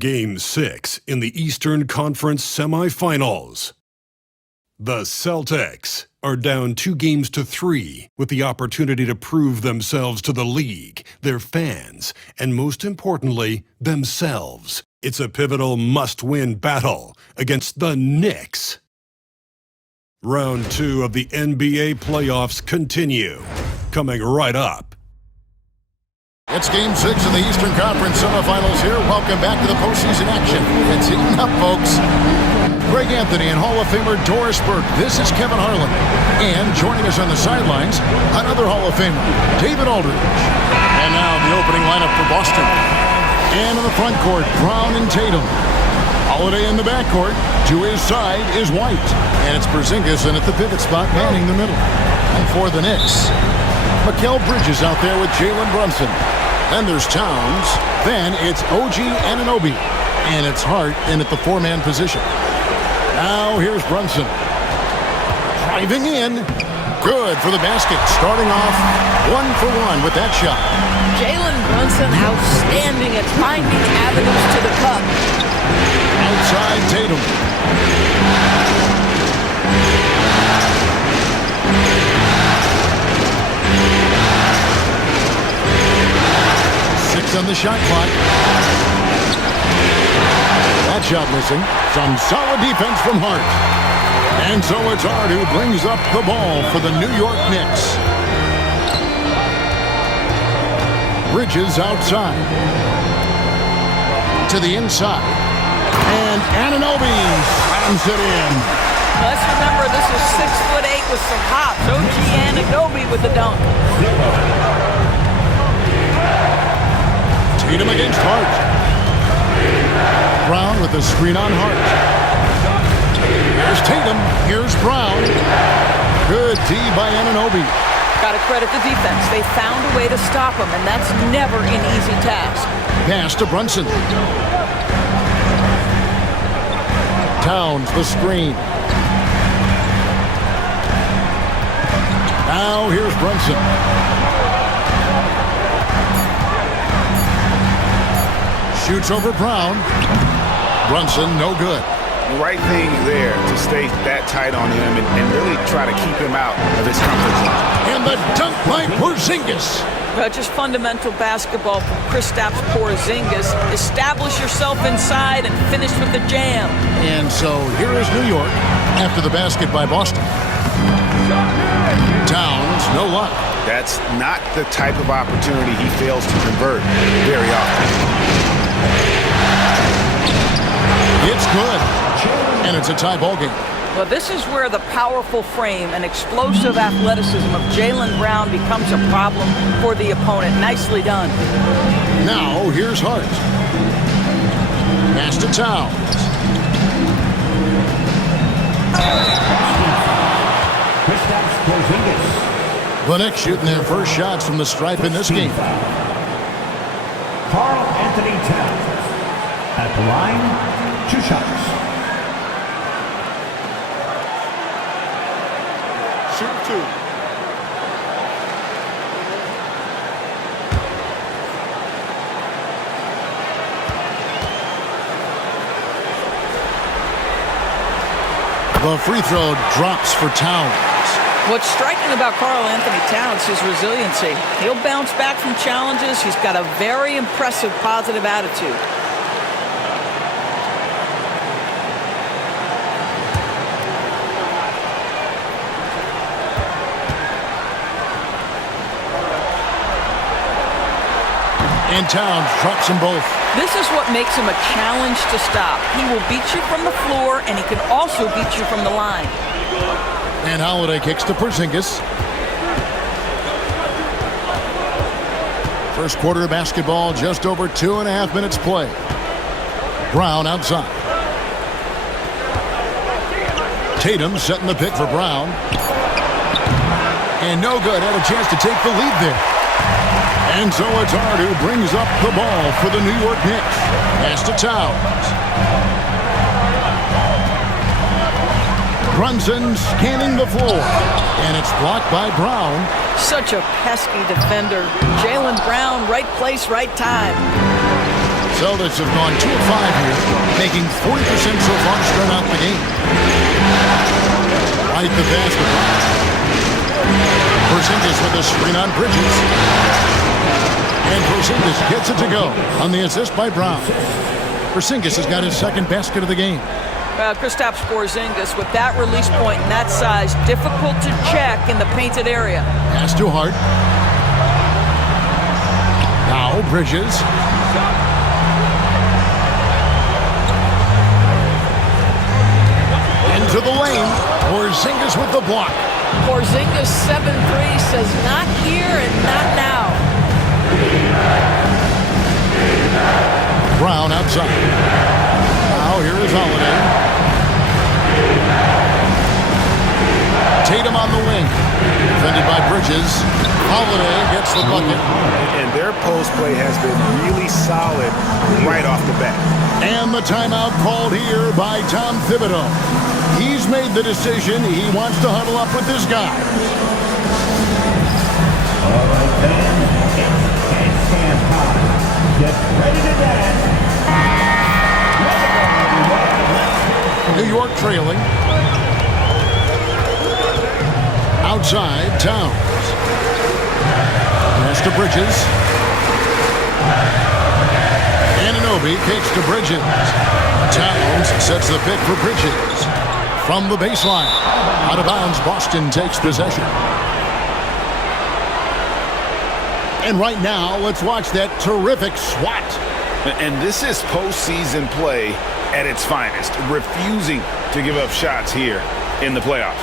Game 6 in the Eastern Conference semifinals. The Celtics are down 2-3 with the opportunity to prove themselves to the league, their fans, and most importantly, themselves. It's a pivotal must-win battle against the Knicks. Round 2 of the NBA playoffs continue, coming right up. It's Game 6 of the Eastern Conference semifinals here. Welcome back to the postseason action. It's heating up, folks. Greg Anthony and Hall of Famer Doris Burke. This is Kevin Harlan. And joining us on the sidelines, another Hall of Famer, David Aldridge. And now the opening lineup for Boston. And in the front court, Brown and Tatum. Holiday in the backcourt. To his side is White. And it's Porzingis in at the pivot spot, manning the middle. And for the Knicks, Mikal Bridges out there with Jalen Brunson. Then there's Towns. Then it's OG Anunoby. And it's Hart in at the four-man position. Now here's Brunson. Driving in. Good for the basket. Starting off 1 for 1 with that shot. Jalen Brunson outstanding at finding avenues to the cup. Outside Tatum. On the shot clock. That shot missing. Some solid defense from Hart. And so it's Hart who brings up the ball for the New York Knicks. Bridges outside. To the inside. And Anunoby slams it in. Let's remember this is 6'8" with some hops. OG Anunoby with the dunk. Tatum against Hart. Brown with the screen on Hart. Here's Tatum. Here's Brown. Good D by Anunoby. Got to credit the defense. They found a way to stop him, and that's never an easy task. Pass to Brunson. Towns the screen. Now here's Brunson. Shoots over Brown. Brunson, no good. Right thing there to stay that tight on him and really try to keep him out of his comfort zone. And the dunk by Porzingis. Just fundamental basketball from Kristaps Porzingis. Establish yourself inside and finish with the jam. And so here is New York after the basket by Boston. Towns, no luck. That's not the type of opportunity he fails to convert very often. It's good, and it's a tie ball game. Well, this is where the powerful frame and explosive athleticism of Jaylen Brown becomes a problem for the opponent. Nicely done. Now, here's Hart. Pass to Towns. The Knicks shooting their first shots from the stripe in this game. Karl Anthony Towns at the line. 2 shots. Shoot 2. The free throw drops for Towns. What's striking about Karl Anthony Towns is resiliency. He'll bounce back from challenges. He's got a very impressive positive attitude. And Towns drops them both. This is what makes him a challenge to stop. He will beat you from the floor, and he can also beat you from the line. And Holiday kicks to Porzingis. First quarter of basketball, just over 2.5 minutes play. Brown outside. Tatum setting the pick for Brown. And no good. Had a chance to take the lead there. And so it's Hart who brings up the ball for the New York Knicks. Pass to Towns. Brunson scanning the floor. And it's blocked by Brown. Such a pesky defender. Jaylen Brown, right place, right time. Celtics have gone 2 of 5 here, making 40% so far to start out the game. Right the basketball. Porzingis with a screen on Bridges. And Porzingis gets it to go on the assist by Brown. Porzingis has got his second basket of the game. Kristaps Porzingis with that release point and that size, difficult to check in the painted area. Pass to Hart. Now Bridges. Into the lane. Porzingis with the block. Porzingis 7-3 says not here and not now. Brown outside. Now here is Holiday. Tatum on the wing. Defended by Bridges. Holiday gets the bucket. And their post play has been really solid right off the bat. And the timeout called here by Tom Thibodeau. He's made the decision. He wants to huddle up with this guy. All right, fans, and stand high. Get ready to dance. New York trailing. Outside, Towns. Pass to Bridges. Anunoby kicks to Bridges. Towns sets the pick for Bridges. From the baseline. Out of bounds, Boston takes possession. And right now, let's watch that terrific swat. And this is postseason play at its finest, refusing to give up shots here in the playoffs.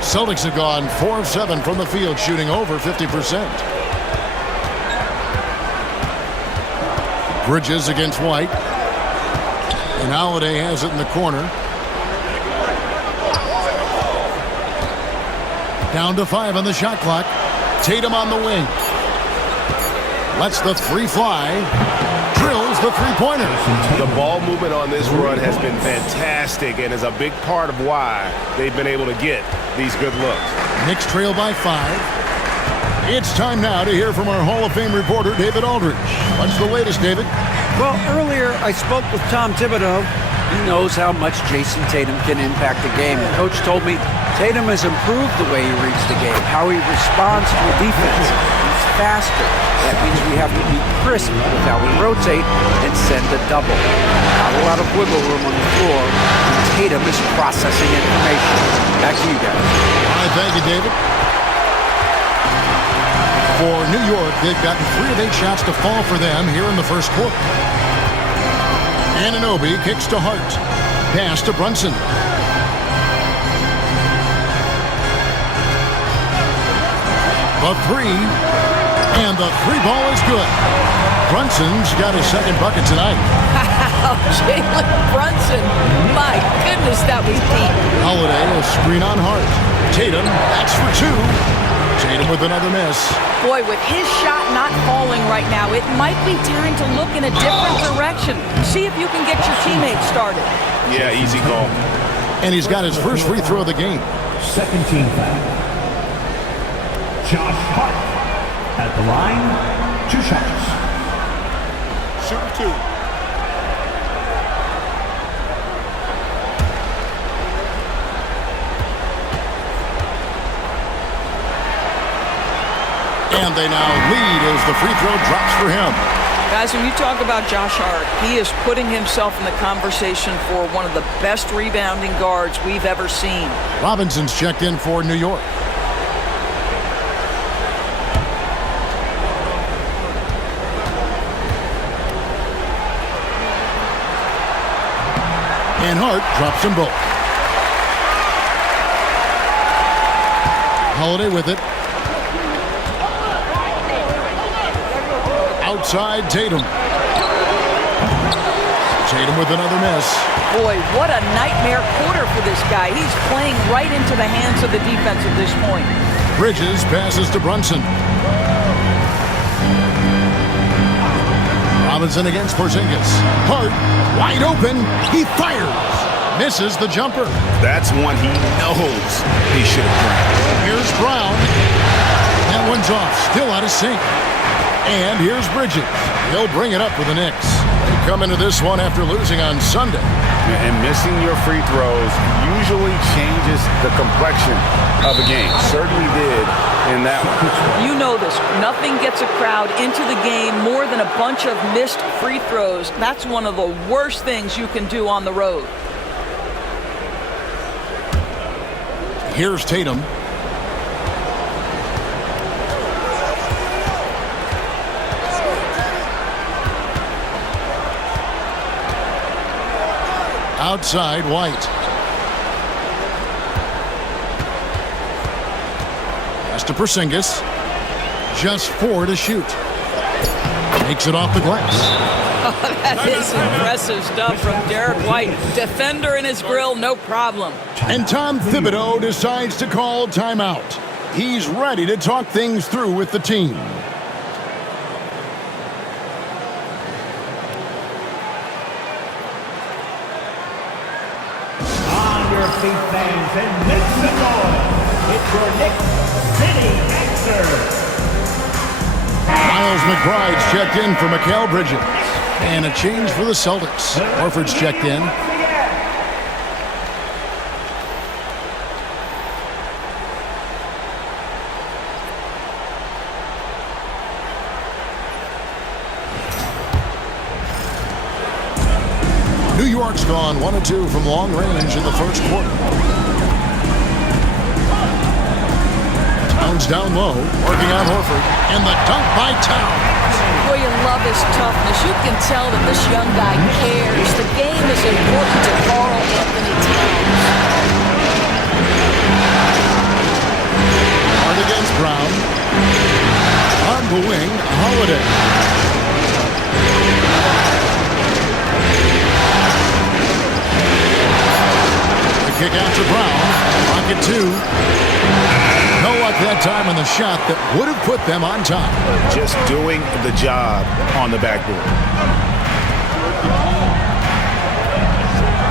Celtics have gone 4 of 7 from the field, shooting over 50%. Bridges against White. And Holiday has it in the corner. Down to 5 on the shot clock. Tatum on the wing. Lets the three fly. Drills the three-pointer. The ball movement on this run has been fantastic and is a big part of why they've been able to get these good looks. Knicks trail by 5. It's time now to hear from our Hall of Fame reporter, David Aldridge. What's the latest, David? Well, earlier I spoke with Tom Thibodeau. He knows how much Jason Tatum can impact the game. The coach told me Tatum has improved the way he reads the game, how he responds to a defense. He's faster. That means we have to be crisp with how we rotate and send a double. Not a lot of wiggle room on the floor. Tatum is processing information. Back to you guys. All right, thank you, David. For New York, they've gotten 3 of 8 shots to fall for them here in the first quarter. Anunoby kicks to Hart. Pass to Brunson. The 3. And the 3 ball is good. Brunson's got his second bucket tonight. Wow, Jalen Brunson. My goodness, that was deep. Holiday, a screen on Hart. Tatum, that's for 2. Tatum with another miss. Boy, with his shot not falling right now, it might be time to look in a different direction. See if you can get your teammates started. Yeah, easy call. And he's got his first free throw of the game. Second team foul. Josh Hart at the line. 2 shots. Shoot 2. And they now lead as the free throw drops for him. Guys, when you talk about Josh Hart, he is putting himself in the conversation for one of the best rebounding guards we've ever seen. Robinson's checked in for New York. And Hart drops them both. Holiday with it. Outside Tatum. Tatum with another miss. Boy, what a nightmare quarter for this guy. He's playing right into the hands of the defense at this point. Bridges passes to Brunson. Robinson against Porzingis. Hart, wide open. He fires. Misses the jumper. That's one he knows he should have drained. Here's Brown. That one's off. Still out of sync. And here's Bridges. He'll bring it up for the Knicks. They come into this one after losing on Sunday. And missing your free throws usually changes the complexion of a game. Certainly did in that one. You know this. Nothing gets a crowd into the game more than a bunch of missed free throws. That's one of the worst things you can do on the road. Here's Tatum. Outside, White. Pass to Porzingis. Just 4 to shoot. Makes it off the glass. That is impressive stuff from Derek White. Defender in his grill, no problem. And Tom Thibodeau decides to call timeout. He's ready to talk things through with the team. Feet fans and make some noise. It's your Knicks City answer. Miles McBride's checked in for Mikal Bridges. And a change for the Celtics. Horford's checked in. New York's gone 1 of 2 from long range in the first quarter. Towns down low, working on Horford, and the dunk by Towns. Boy, you love his toughness. You can tell that this young guy cares. The game is important to Karl Anthony Towns. Hard against Brown. On the wing, Holiday. Kick out to Brown. Pocket 2. No luck that time on the shot that would have put them on top. Just doing the job on the backboard.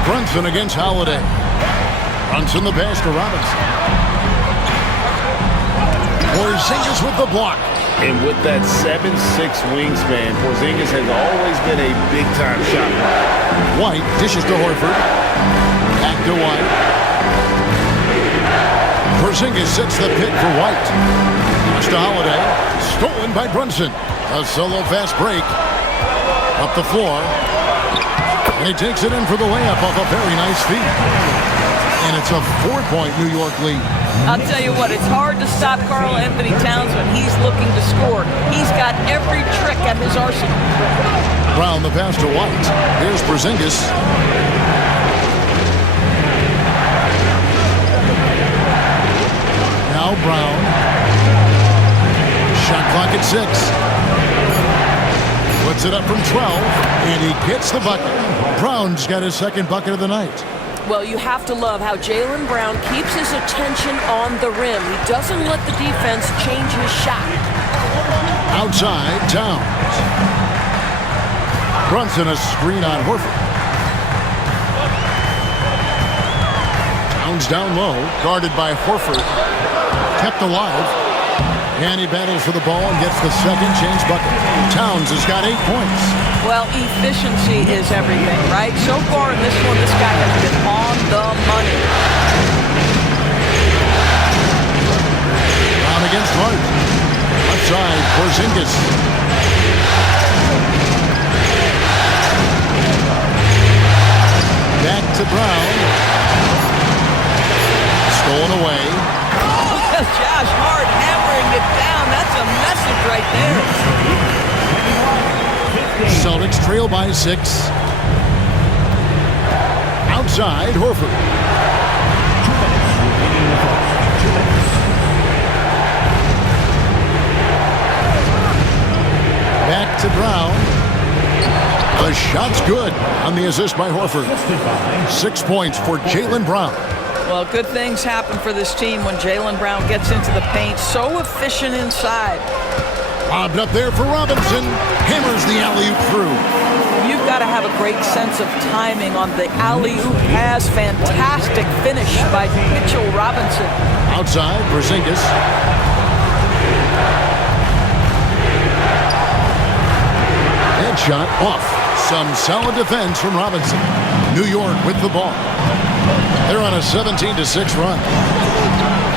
Brunson against Holiday. Brunson the pass to Robinson. Porzingis with the block. And with that 7'6" wingspan, Porzingis has always been a big-time shot blocker. White dishes to Horford. Back to White. Porzingis sets the pick for White. Pass to Holiday. Stolen by Brunson. A solo fast break. Up the floor. And he takes it in for the layup off a very nice feed. And it's a 4-point New York lead. I'll tell you what, it's hard to stop Karl Anthony Towns when he's looking to score. He's got every trick at his arsenal. Brown the pass to White. Here's Porzingis. Now Brown. Shot clock at 6. Puts it up from 12, and he gets the bucket. Brown's got his second bucket of the night. Well, you have to love how Jaylen Brown keeps his attention on the rim. He doesn't let the defense change his shot. Outside, Towns. Brunson a screen on Horford. Towns down low, guarded by Horford. Kept alive. And he battles for the ball and gets the second change bucket. Towns has got 8 points. Well, efficiency is everything, right? So far in this one, this guy has been on the money. Brown against Hart. Outside, Porzingis. Back to Brown. Stolen away. Josh Hart hammering it down. That's a message right there. Celtics trail by 6. Outside, Horford. Back to Brown. The shot's good on the assist by Horford. 6 points for Jaylen Brown. Well, good things happen for this team when Jaylen Brown gets into the paint. So efficient inside. Lobbed up there for Robinson. Hammers the alley-oop through. You've got got to have a great sense of timing on the alley-oop pass. Fantastic finish by Mitchell Robinson. Outside, Porzingis. Headshot off. Some solid defense from Robinson. New York with the ball. They're on a 17-6 run.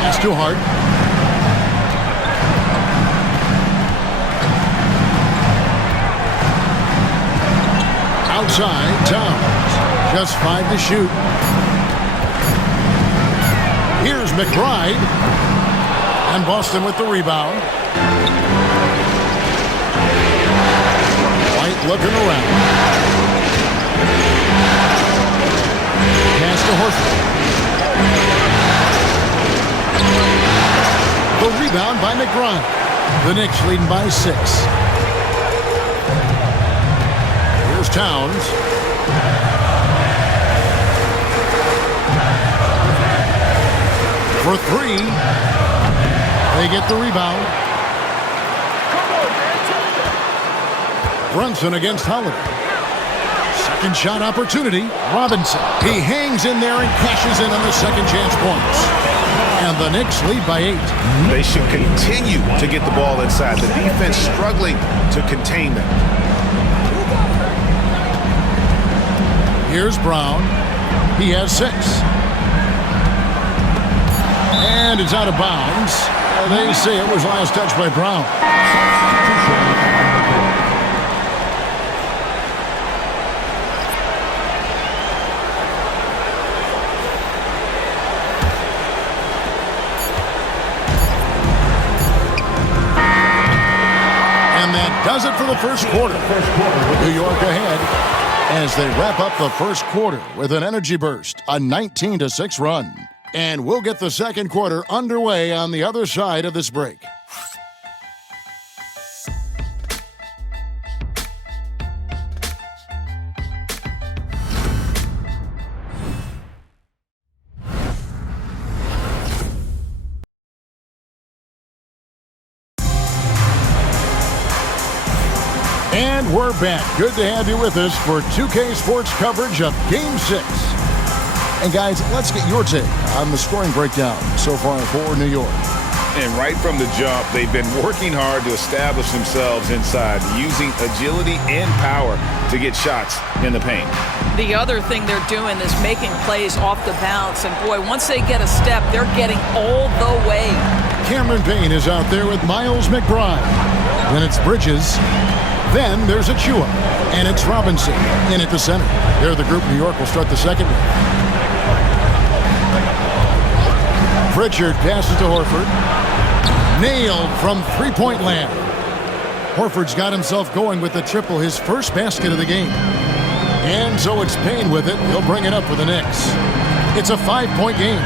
Pass to Hart. Outside, Towns. Just 5 to shoot. Here's McBride. And Boston with the rebound. White looking around. Pass to Horford. The rebound by McBride. The Knicks leading by 6. Here's Towns. For 3. They get the rebound. Brunson against Holiday. Second shot opportunity. Robinson. He hangs in there and cashes in on the second chance points. And the Knicks lead by 8. They should continue to get the ball inside. The defense struggling to contain them. Here's Brown. He has 6. And it's out of bounds. They say it was last touched by Brown. And that does it for the first quarter. New York ahead as they wrap up the first quarter with an energy burst, a 19-6 run. And we'll get the second quarter underway on the other side of this break. And we're back. Good to have you with us for 2K Sports coverage of Game 6. And guys, let's get your take on the scoring breakdown so far for New York. And right from the jump, they've been working hard to establish themselves inside, using agility and power to get shots in the paint. The other thing they're doing is making plays off the bounce. And boy, once they get a step, they're getting all the way. Cameron Payne is out there with Miles McBride. Then it's Bridges. Then there's Achua. And it's Robinson in at the center. They're the group New York will start the second with. Pritchard passes to Horford. Nailed from three-point land. Horford's got himself going with the triple, his first basket of the game. And so it's Payne with it. He'll bring it up for the Knicks. It's a 5-point game.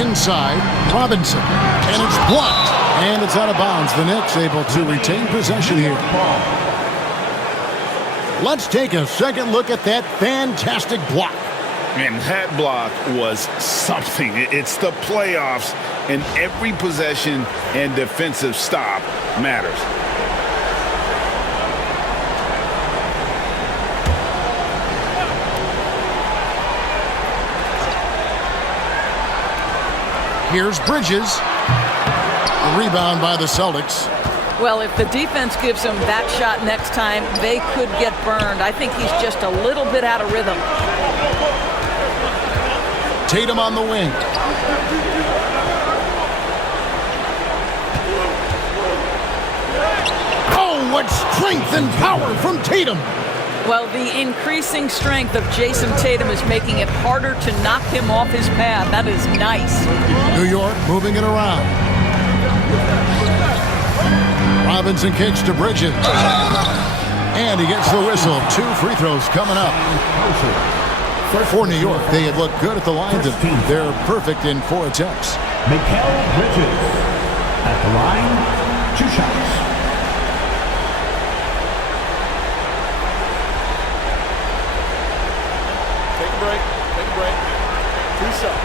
Inside, Robinson. And it's blocked. And it's out of bounds. The Knicks able to retain possession here. Let's take a second look at that fantastic block. And that block was something. It's the playoffs, and every possession and defensive stop matters. Here's Bridges. A rebound by the Celtics. Well, if the defense gives him that shot next time, they could get burned. I think he's just a little bit out of rhythm. Tatum on the wing. Oh, what strength and power from Tatum. Well, the increasing strength of Jason Tatum is making it harder to knock him off his path. That is nice. New York moving it around. Robinson kicks to Bridges. And he gets the whistle. 2 free throws coming up. For New York, they had looked good at the line. They're perfect in 4 attempts. Mikal Bridges at the line, 2 shots. Take a break. Take a break. 2 shots.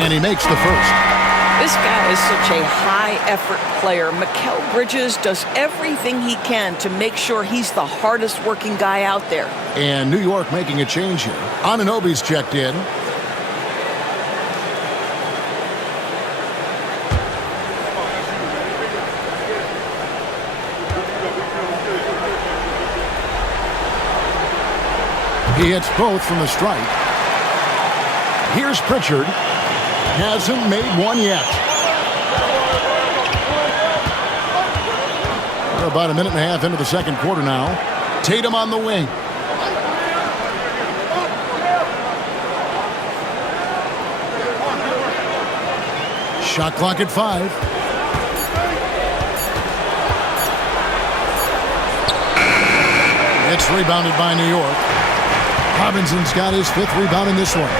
And he makes the first. This guy is such a high-effort player. Mikal Bridges does everything he can to make sure he's the hardest-working guy out there. And New York making a change here. Anunoby's checked in. He hits both from the stripe. Here's Pritchard. Hasn't made one yet. We're about a minute and a half into the second quarter now. Tatum on the wing. Shot clock at 5. It's rebounded by New York. Robinson's got his 5th rebound in this one.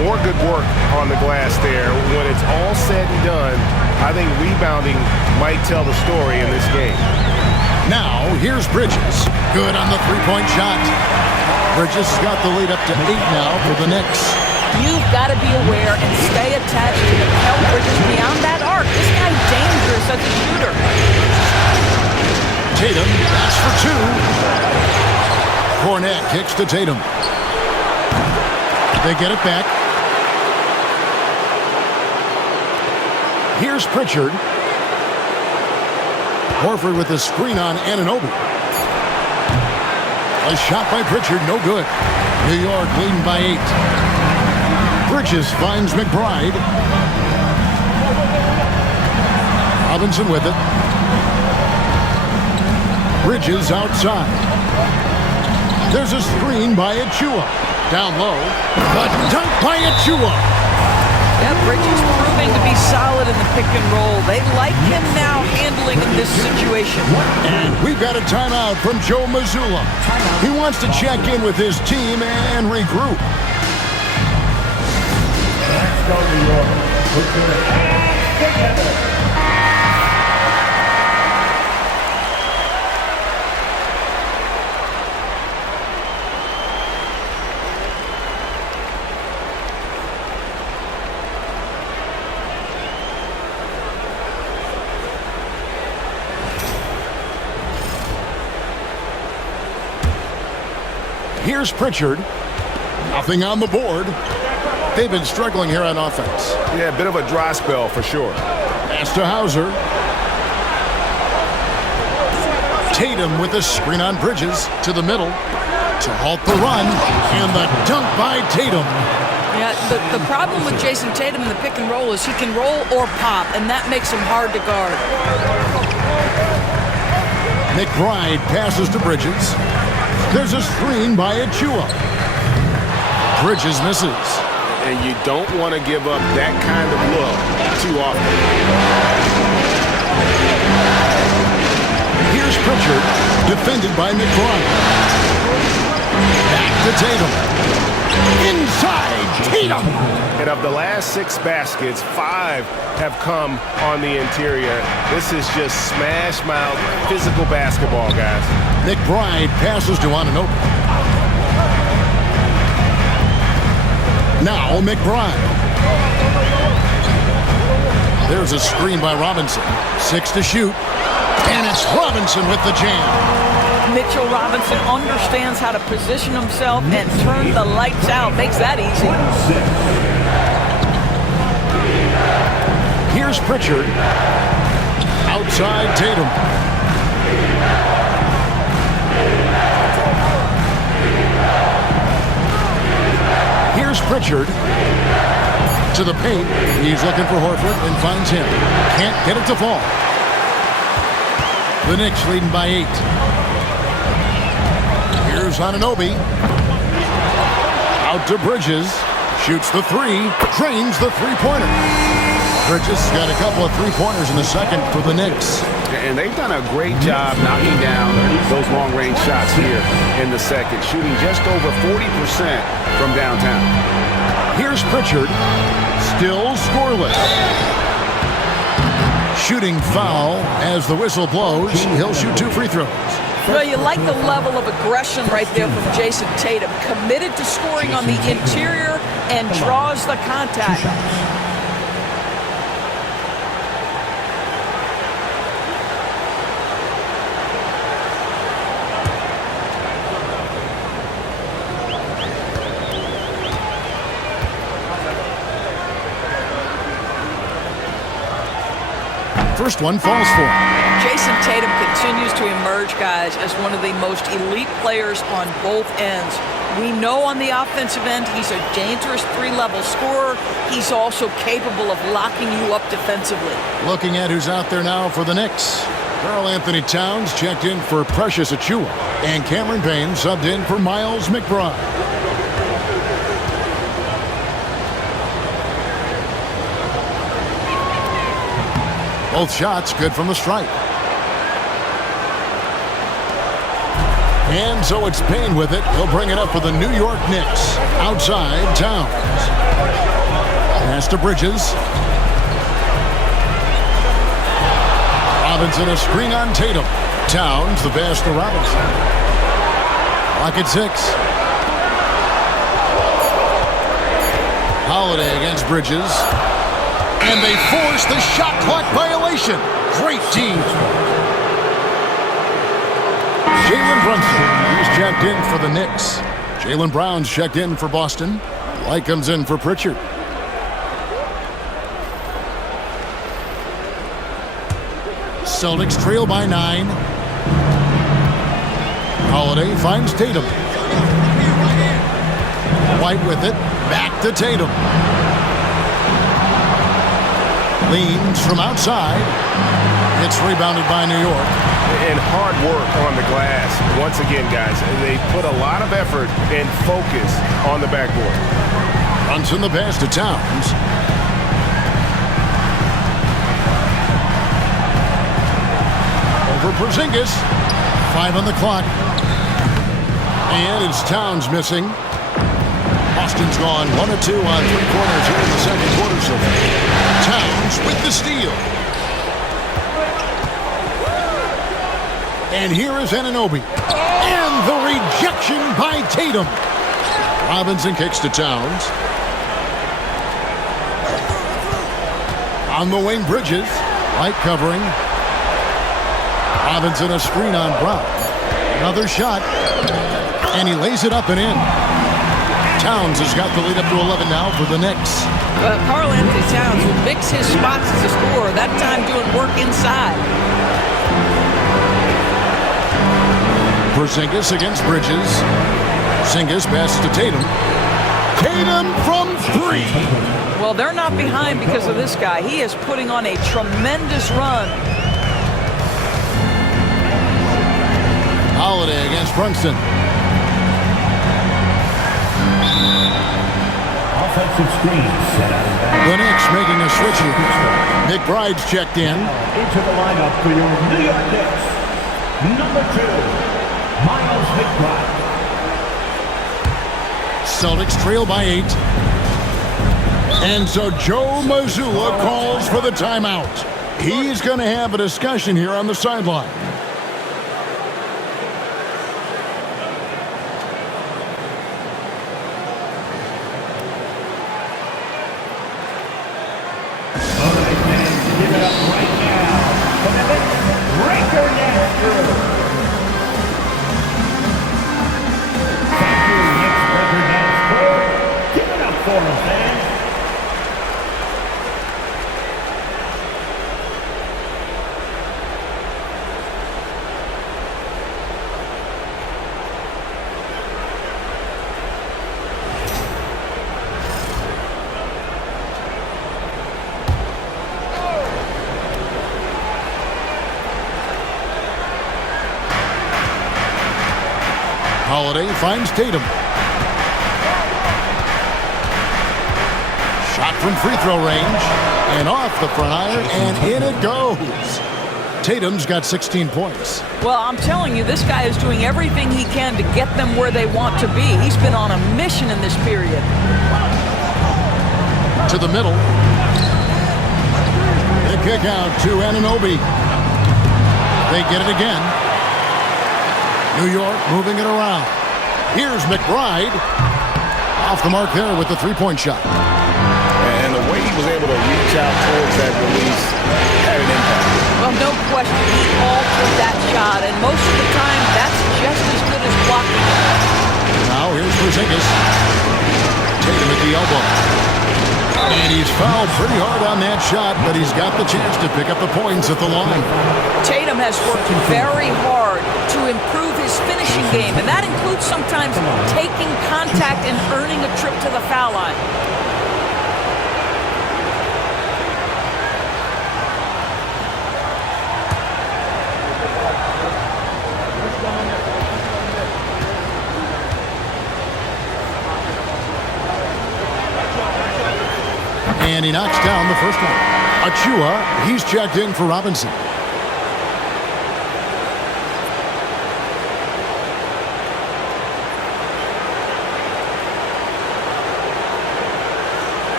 More good work on the glass there. When it's all said and done, I think rebounding might tell the story in this game. Now, here's Bridges. Good on the three-point shot. Bridges has got the lead up to 8 now for the Knicks. You've got to be aware and stay attached to Mikal Bridges beyond that arc. This guy's dangerous as a shooter. Tatum, that's for 2. Hornet kicks to Tatum. They get it back. Here's Pritchard. Horford with the screen on Anunoby. A shot by Pritchard, no good. New York leading by 8. Bridges finds McBride. Robinson with it. Bridges outside. There's a screen by Achua. Down low. The dunk by Achua. Yeah, Bridges proving to be solid in the pick and roll. They like him now handling in this situation. And we've got a timeout from Joe Mazzulla. He wants to check in with his team and regroup. Let's go, New York. Put your hands together. Here's Pritchard. Nothing on the board. They've been struggling here on offense. Yeah, a bit of a dry spell for sure. Pass to Hauser. Tatum with a screen on Bridges to the middle to halt the run. And the dunk by Tatum. Yeah, the problem with Jason Tatum in the pick and roll is he can roll or pop, and that makes him hard to guard. McBride passes to Bridges. There's a screen by Achua. Bridges misses. And you don't want to give up that kind of look too often. Here's Pritchard, defended by McBride. Back to Tatum. Inside, Tatum. And of the last 6 baskets, 5 have come on the interior. This is just smash mouth physical basketball, guys. McBride passes to Anunoby. Now McBride. There's a screen by Robinson. 6 to shoot. And it's Robinson with the jam. Mitchell Robinson understands how to position himself and turn the lights out. Makes that easy. Here's Pritchard. Outside Tatum. Here's Pritchard. To the paint. He's looking for Horford and finds him. Can't get it to fall. The Knicks leading by 8. Here's Anunoby. Out to Bridges. Shoots the 3. Drains the three-pointer. Bridges got a couple of three-pointers in the second for the Knicks. And they've done a great job knocking down those long-range shots here in the second, shooting just over 40% from downtown. Here's Pritchard. Still scoreless. Shooting foul as the whistle blows. He'll shoot 2 free throws. Well, you like the level of aggression right there from Jason Tatum. Committed to scoring on the interior and draws the contact. First one falls for him. Jason Tatum continues to emerge, guys, as one of the most elite players on both ends. We know on the offensive end he's a dangerous three-level scorer. He's also capable of locking you up defensively. Looking at who's out there now for the Knicks. Karl Anthony Towns checked in for Precious Achiuwa, and Cameron Payne subbed in for Miles McBride. Both shots good from the stripe. And so it's Payne with it. He'll bring it up for the New York Knicks. Outside, Towns. Pass to Bridges. Robinson a screen on Tatum. Towns the pass to Robinson. Clock at 6. Holiday against Bridges. And they force the shot clock violation. Great team. Jalen Brunson, he's checked in for the Knicks. Jaylen Brown's checked in for Boston. White comes in for Pritchard. Celtics trail by 9. Holiday finds Tatum. White with it. Back to Tatum. Leans from outside. It's rebounded by New York. And hard work on the glass. Once again, guys, they put a lot of effort and focus on the backboard. Brunson the pass to Towns. Over Porzingis. 5 on the clock. And it's Towns missing. Boston's gone 1 of 2 on 3 quarters here in the second quarter so far. Towns with the steal. And here is Anunoby. And the rejection by Tatum. Robinson kicks to Towns. On the wing, Bridges. Light covering. Robinson a screen on Brown. Another shot. And he lays it up and in. Towns has got the lead up to 11 now for the Knicks. Karl Anthony Towns will mix his spots as a scorer, that time doing work inside. Porzingis against Bridges. Porzingis passes to Tatum. Tatum from 3. Well, they're not behind because of this guy. He is putting on a tremendous run. Holiday against Brunson. Offensive screen set out. The Knicks making a switch here. McBride's checked in. Into the lineup for your New York Knicks. Number 2, Miles McBride. Celtics trail by 8. And so Joe Mazzulla calls for the timeout. He's going to have a discussion here on the sideline. Holiday finds Tatum. Shot from free throw range. And off the front iron, and in it goes. Tatum's got 16 points. Well, I'm telling you, this guy is doing everything he can to get them where they want to be. He's been on a mission in this period. To the middle. The kick out to Anunoby. They get it again. New York moving it around. Here's McBride. Off the mark there with the three-point shot. And the way he was able to reach out towards that release had an impact. Well, no question, he altered that shot, and most of the time, that's just as good as blocking. Now here's Porzingis. Tatum at the elbow. And he's fouled pretty hard on that shot, but he's got the chance to pick up the points at the line. Tatum has worked very hard to improve his finishing game, and that includes sometimes taking contact and earning a trip to the foul line. And he knocks down the first one. Achua, he's checked in for Robinson.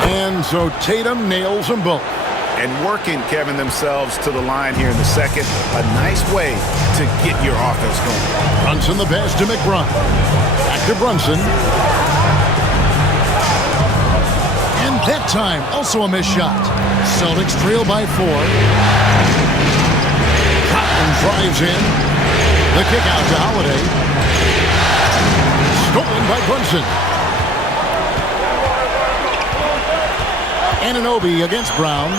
And so Tatum nails them both. And working, Kevin, themselves to the line here in the second. A nice way to get your offense going. Brunson the pass to McBride. Back to Brunson. And that time, also a missed shot. Celtics trail by 4. Cotton drives in. The kick out to Holiday. Stolen by Brunson. Anunoby against Brown.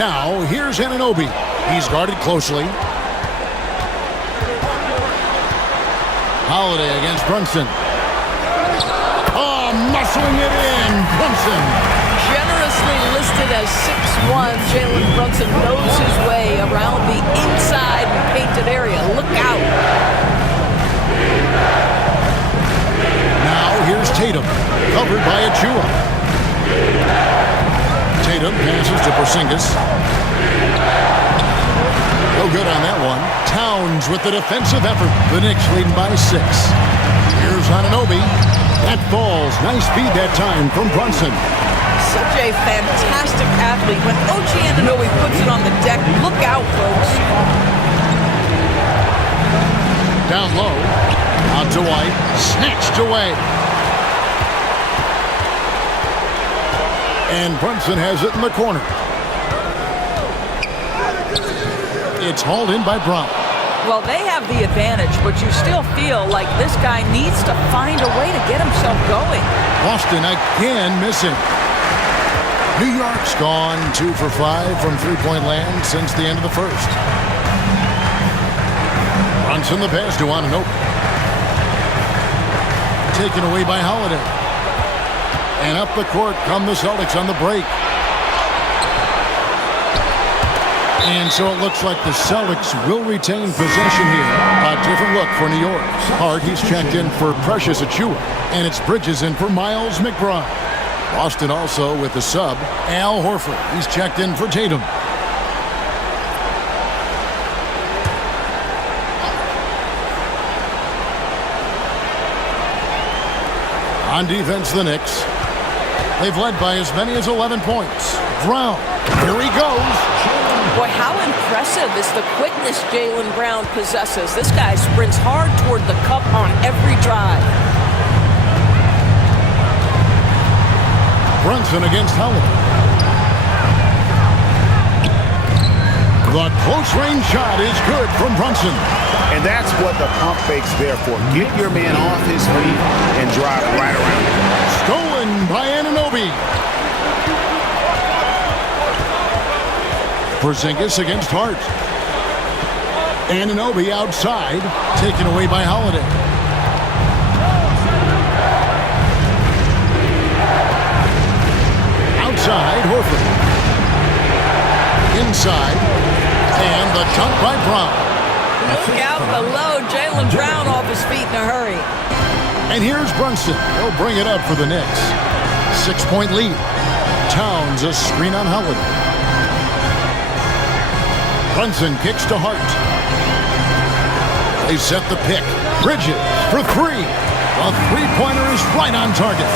Now, here's Anunoby. He's guarded closely. Holiday against Brunson. Oh, muscling it in. Brunson. Generously listed as 6'1", Jalen Brunson knows his way around the inside and painted area. Look out. Now, here's Tatum. Covered by Achua. Tatum passes to Porzingis. No good on that one. Towns with the defensive effort. The Knicks leading by 6. Here's Anunoby. That falls. Nice speed that time from Brunson. Such a fantastic athlete. When OG Anunoby puts it on the deck, look out, folks. Down low. Out to White. Snatched away. And Brunson has it in the corner. It's hauled in by Brown. Well, they have the advantage, but you still feel like this guy needs to find a way to get himself going. Boston again missing. New York's gone 2 for 5 from three-point land since the end of the first. Brunson the pass to Anunoby. Taken away by Holiday. And up the court come the Celtics on the break. And so it looks like the Celtics will retain possession here. A different look for New York. Hart, he's checked in for Precious Achua. And it's Bridges in for Miles McBride. Boston also with the sub. Al Horford, he's checked in for Tatum. On defense, the Knicks. They've led by as many as 11 points. Brown, here he goes. Boy, how impressive is the quickness Jaylen Brown possesses. This guy sprints hard toward the cup on every drive. Brunson against Holiday. The close-range shot is good from Brunson. And that's what the pump fake's there for. Get your man off his feet and drive right around him. Stolen by Anunoby. Porzingis against Hart. Anunoby outside, taken away by Holiday. Outside, Horford. Inside, and the dunk by Brown. Look out below. Jaylen Brown off his feet in a hurry. And here's Brunson. He'll bring it up for the Knicks. 6-point lead. Towns a screen on Holiday. Brunson kicks to Hart. They set the pick. Bridges for 3. A three-pointer is right on target.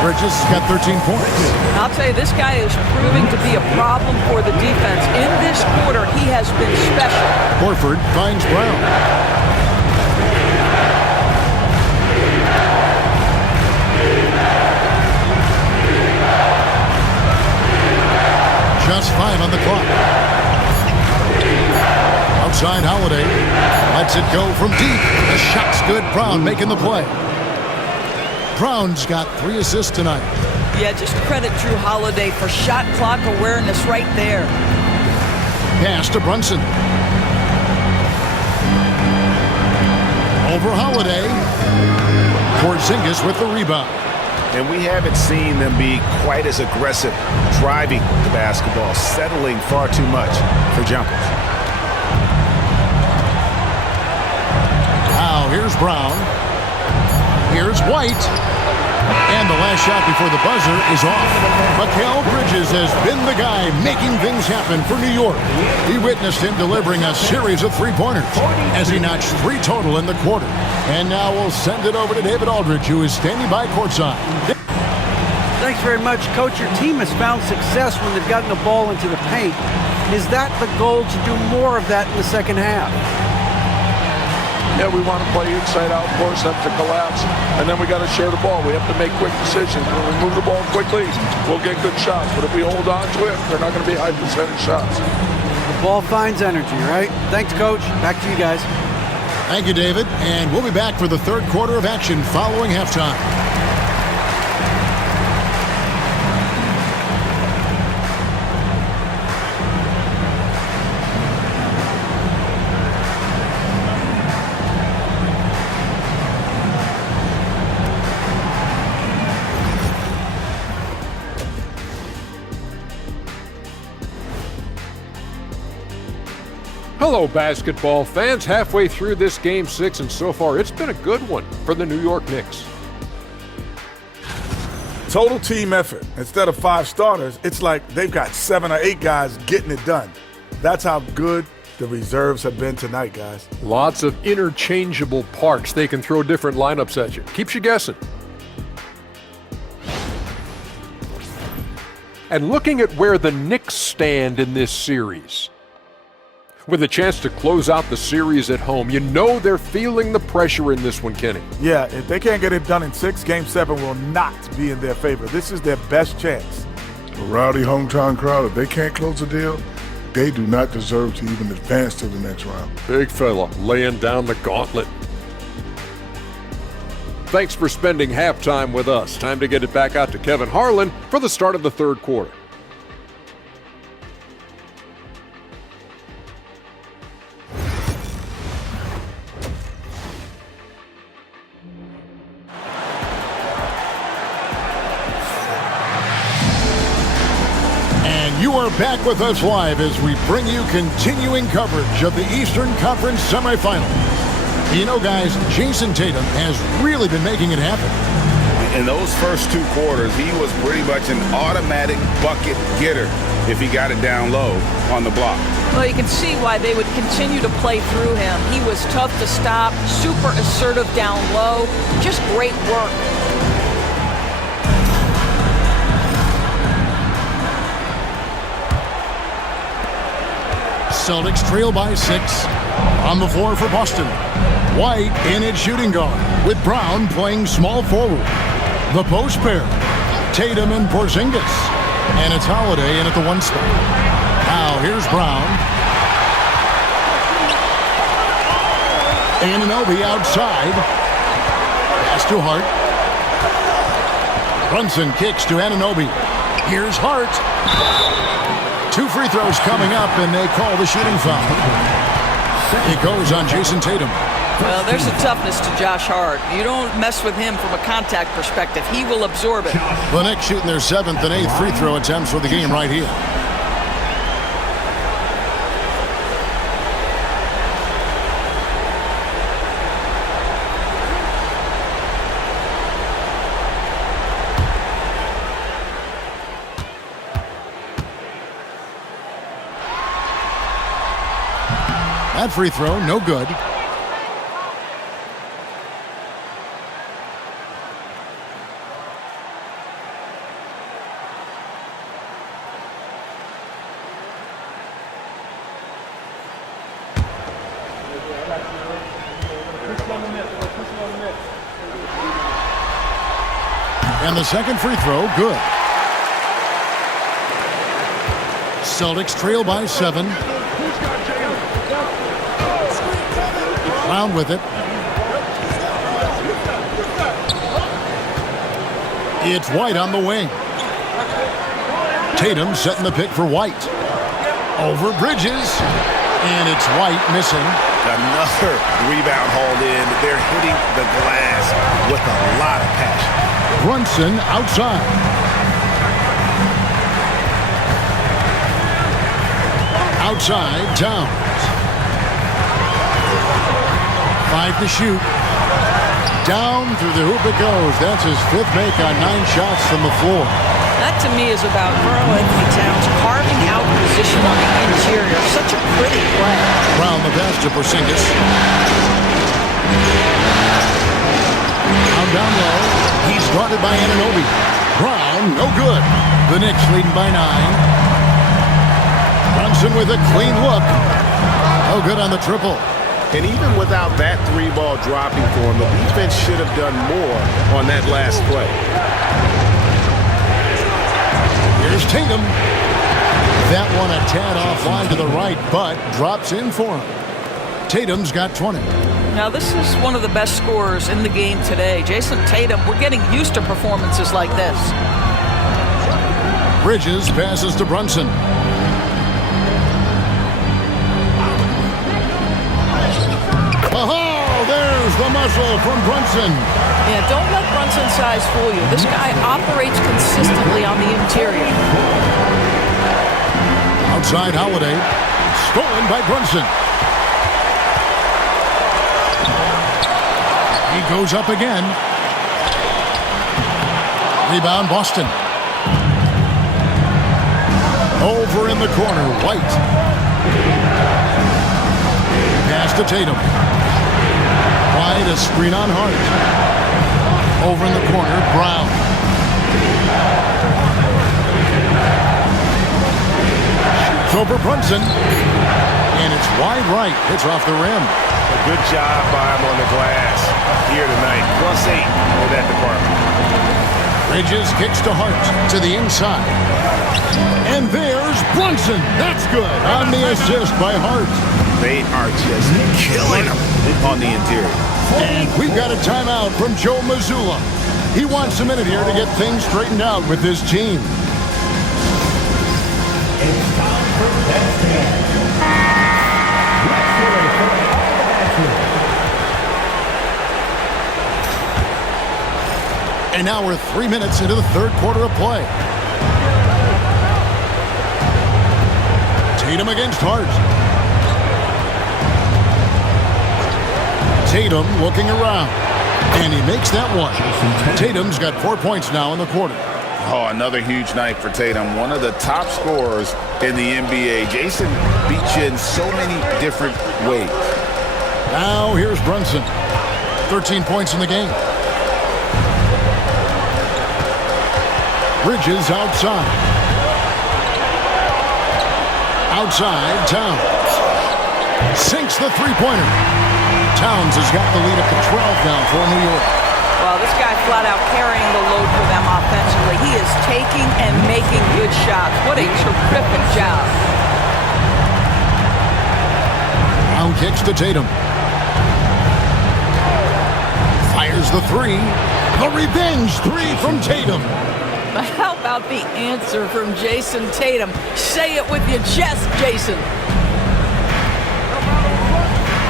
Bridges got 13 points. I'll tell you, this guy is proving to be a problem for the defense. In this quarter, he has been special. Horford finds Brown. Just 5 on the clock. Outside Holiday. Lets it go from deep. The shot's good. Brown making the play. Brown's got 3 assists tonight. Yeah, just credit Drew Holiday for shot clock awareness right there. Pass to Brunson. Over Holiday. Porzingis with the rebound. And we haven't seen them be quite as aggressive driving the basketball, settling far too much for jumpers. Now here's Brown. Here's White. And the last shot before the buzzer is off. Mikal Bridges has been the guy making things happen for New York. He witnessed him delivering a series of three-pointers as he notched 3 total in the quarter. And now we'll send it over to David Aldridge, who is standing by courtside. Thanks very much, Coach. Your team has found success when they've gotten the ball into the paint. Is that the goal, to do more of that in the second half? Yeah, we want to play inside out, force them to collapse, and then we got to share the ball. We have to make quick decisions. When we move the ball quickly, we'll get good shots. But if we hold on to it, they're not going to be high percentage shots. The ball finds energy, right? Thanks, Coach. Back to you guys. Thank you, David. And we'll be back for the third quarter of action following halftime. Hello, basketball fans. Halfway through this Game 6, and so far it's been a good one for the New York Knicks. Total team effort. Instead of 5 starters, it's like they've got 7 or 8 guys getting it done. That's how good the reserves have been tonight, guys. Lots of interchangeable parts. They can throw different lineups at you. Keeps you guessing. And looking at where the Knicks stand in this series, with a chance to close out the series at home, you know they're feeling the pressure in this one, Kenny. Yeah, if they can't get it done in 6, Game 7 will not be in their favor. This is their best chance. A rowdy hometown crowd, if they can't close a deal, they do not deserve to even advance to the next round. Big fella laying down the gauntlet. Thanks for spending halftime with us. Time to get it back out to Kevin Harlan for the start of the third quarter. You are back with us live as we bring you continuing coverage of the Eastern Conference semifinals. You know, guys, Jason Tatum has really been making it happen. In those first 2 quarters, he was pretty much an automatic bucket getter if he got it down low on the block. Well, you can see why they would continue to play through him. He was tough to stop, super assertive down low, just great work. Celtics trail by 6. On the floor for Boston. White in at shooting guard, with Brown playing small forward. The post pair, Tatum and Porzingis. And it's Holiday in at the 1 spot. Now here's Brown. Anunoby outside. Pass to Hart. Brunson kicks to Anunoby. Here's Hart. 2 free throws coming up, and they call the shooting foul. It goes on Jason Tatum. Well, there's a toughness to Josh Hart. You don't mess with him from a contact perspective. He will absorb it. The Knicks shooting their 7th and 8th free throw attempts for the game right here. That free throw, no good. And the second free throw, good. Celtics trail by 7. Brown with it. It's White on the wing. Tatum setting the pick for White. Over Bridges. And it's White missing. Another rebound hauled in. They're hitting the glass with a lot of passion. Brunson outside. Outside, Towns. 5 to shoot. Down through the hoop it goes. That's his 5th make on 9 shots from the floor. That to me is about Karl-Anthony Towns carving out position on the interior. Such a pretty play. Brown the pass to Porzingis. Down low. He's guarded by Anunoby. Brown, no good. The Knicks leading by 9. Brunson with a clean look. No good on the triple. And even without that 3-ball dropping for him, the defense should have done more on that last play. Here's Tatum. That one a tad offline to the right, but drops in for him. Tatum's got 20. Now, this is one of the best scorers in the game today. Jason Tatum, we're getting used to performances like this. Bridges passes to Brunson. Oh, there's the muscle from Brunson. Yeah, don't let Brunson's size fool you. This guy operates consistently on the interior. Outside Holiday. Stolen by Brunson. He goes up again. Rebound Boston. Over in the corner, White. Pass to Tatum. White, a screen on Hart. Over in the corner, Brown. Shoots over Brunson. And it's wide right. Hits off the rim. A good job by him on the glass here tonight. +8 in that department. Bridges kicks to Hart to the inside. And there's Brunson. That's good on the assist by Hart. They are just killing him on the interior. And we've got a timeout from Joe Mazzulla. He wants a minute here to get things straightened out with his team. It's time for Let's Dance. Let's do it for all the action. And now we're 3 minutes into the third quarter of play. Tatum against Hart. Tatum looking around. And he makes that one. Tatum's got 4 points now in the quarter. Oh, another huge night for Tatum. One of the top scorers in the NBA. Jason beats you in so many different ways. Now here's Brunson. 13 points in the game. Bridges outside. Outside, Towns. Sinks the three-pointer. Towns has got the lead up to 12 now for New York. Well, this guy flat out carrying the load for them offensively. He is taking and making good shots. What a terrific job. Brown kicks to Tatum. Fires the three. The revenge three from Tatum. How about the answer from Jason Tatum? Say it with your chest, Jason.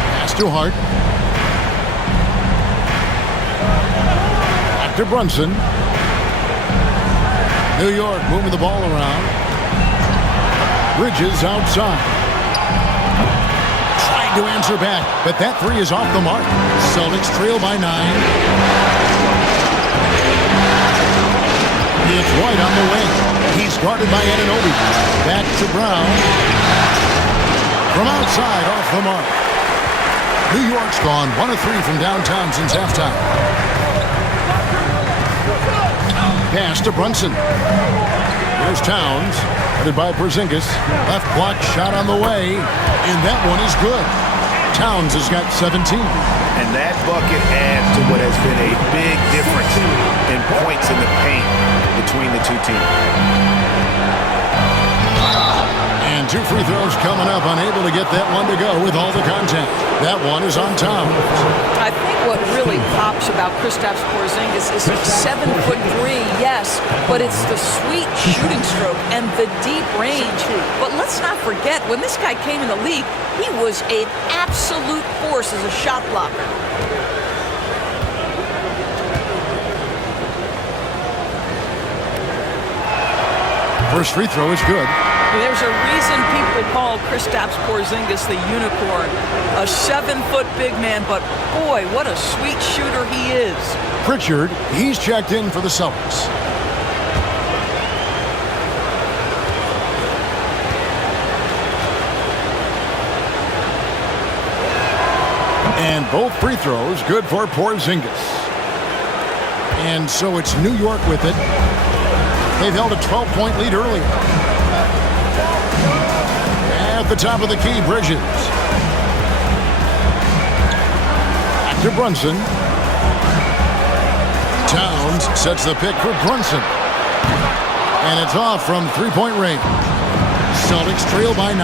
Pass to Hart. Back to Brunson. New York moving the ball around. Bridges outside. Trying to answer back, but that three is off the mark. Celtics trail by 9. It's White on the wing. He's guarded by Anunoby. Back to Brown. From outside, off the mark. New York's gone 1 of 3 from downtown since halftime. Pass to Brunson. Here's Towns, headed by Porzingis. Left block shot on the way, and that one is good. Towns has got 17. And that bucket adds to what has been a big difference in points in the paint between the two teams. And 2 free throws coming up, unable to get that one to go with all the contact. That one is on Towns. I think what really pops about Kristaps Porzingis is he's 7'3", yes, but it's the sweet shooting stroke and the deep range. But let's not forget, when this guy came in the league, he was an absolute force as a shot blocker. First free throw is good. There's a reason people call Kristaps Porzingis the unicorn. A 7-foot big man, but boy, what a sweet shooter he is. Pritchard, he's checked in for the Celtics. And both free throws good for Porzingis. And so it's New York with it. They've held a 12-point lead earlier. At the top of the key, Bridges. Back to Brunson. Towns sets the pick for Brunson. And it's off from three-point range. Celtics trail by 9.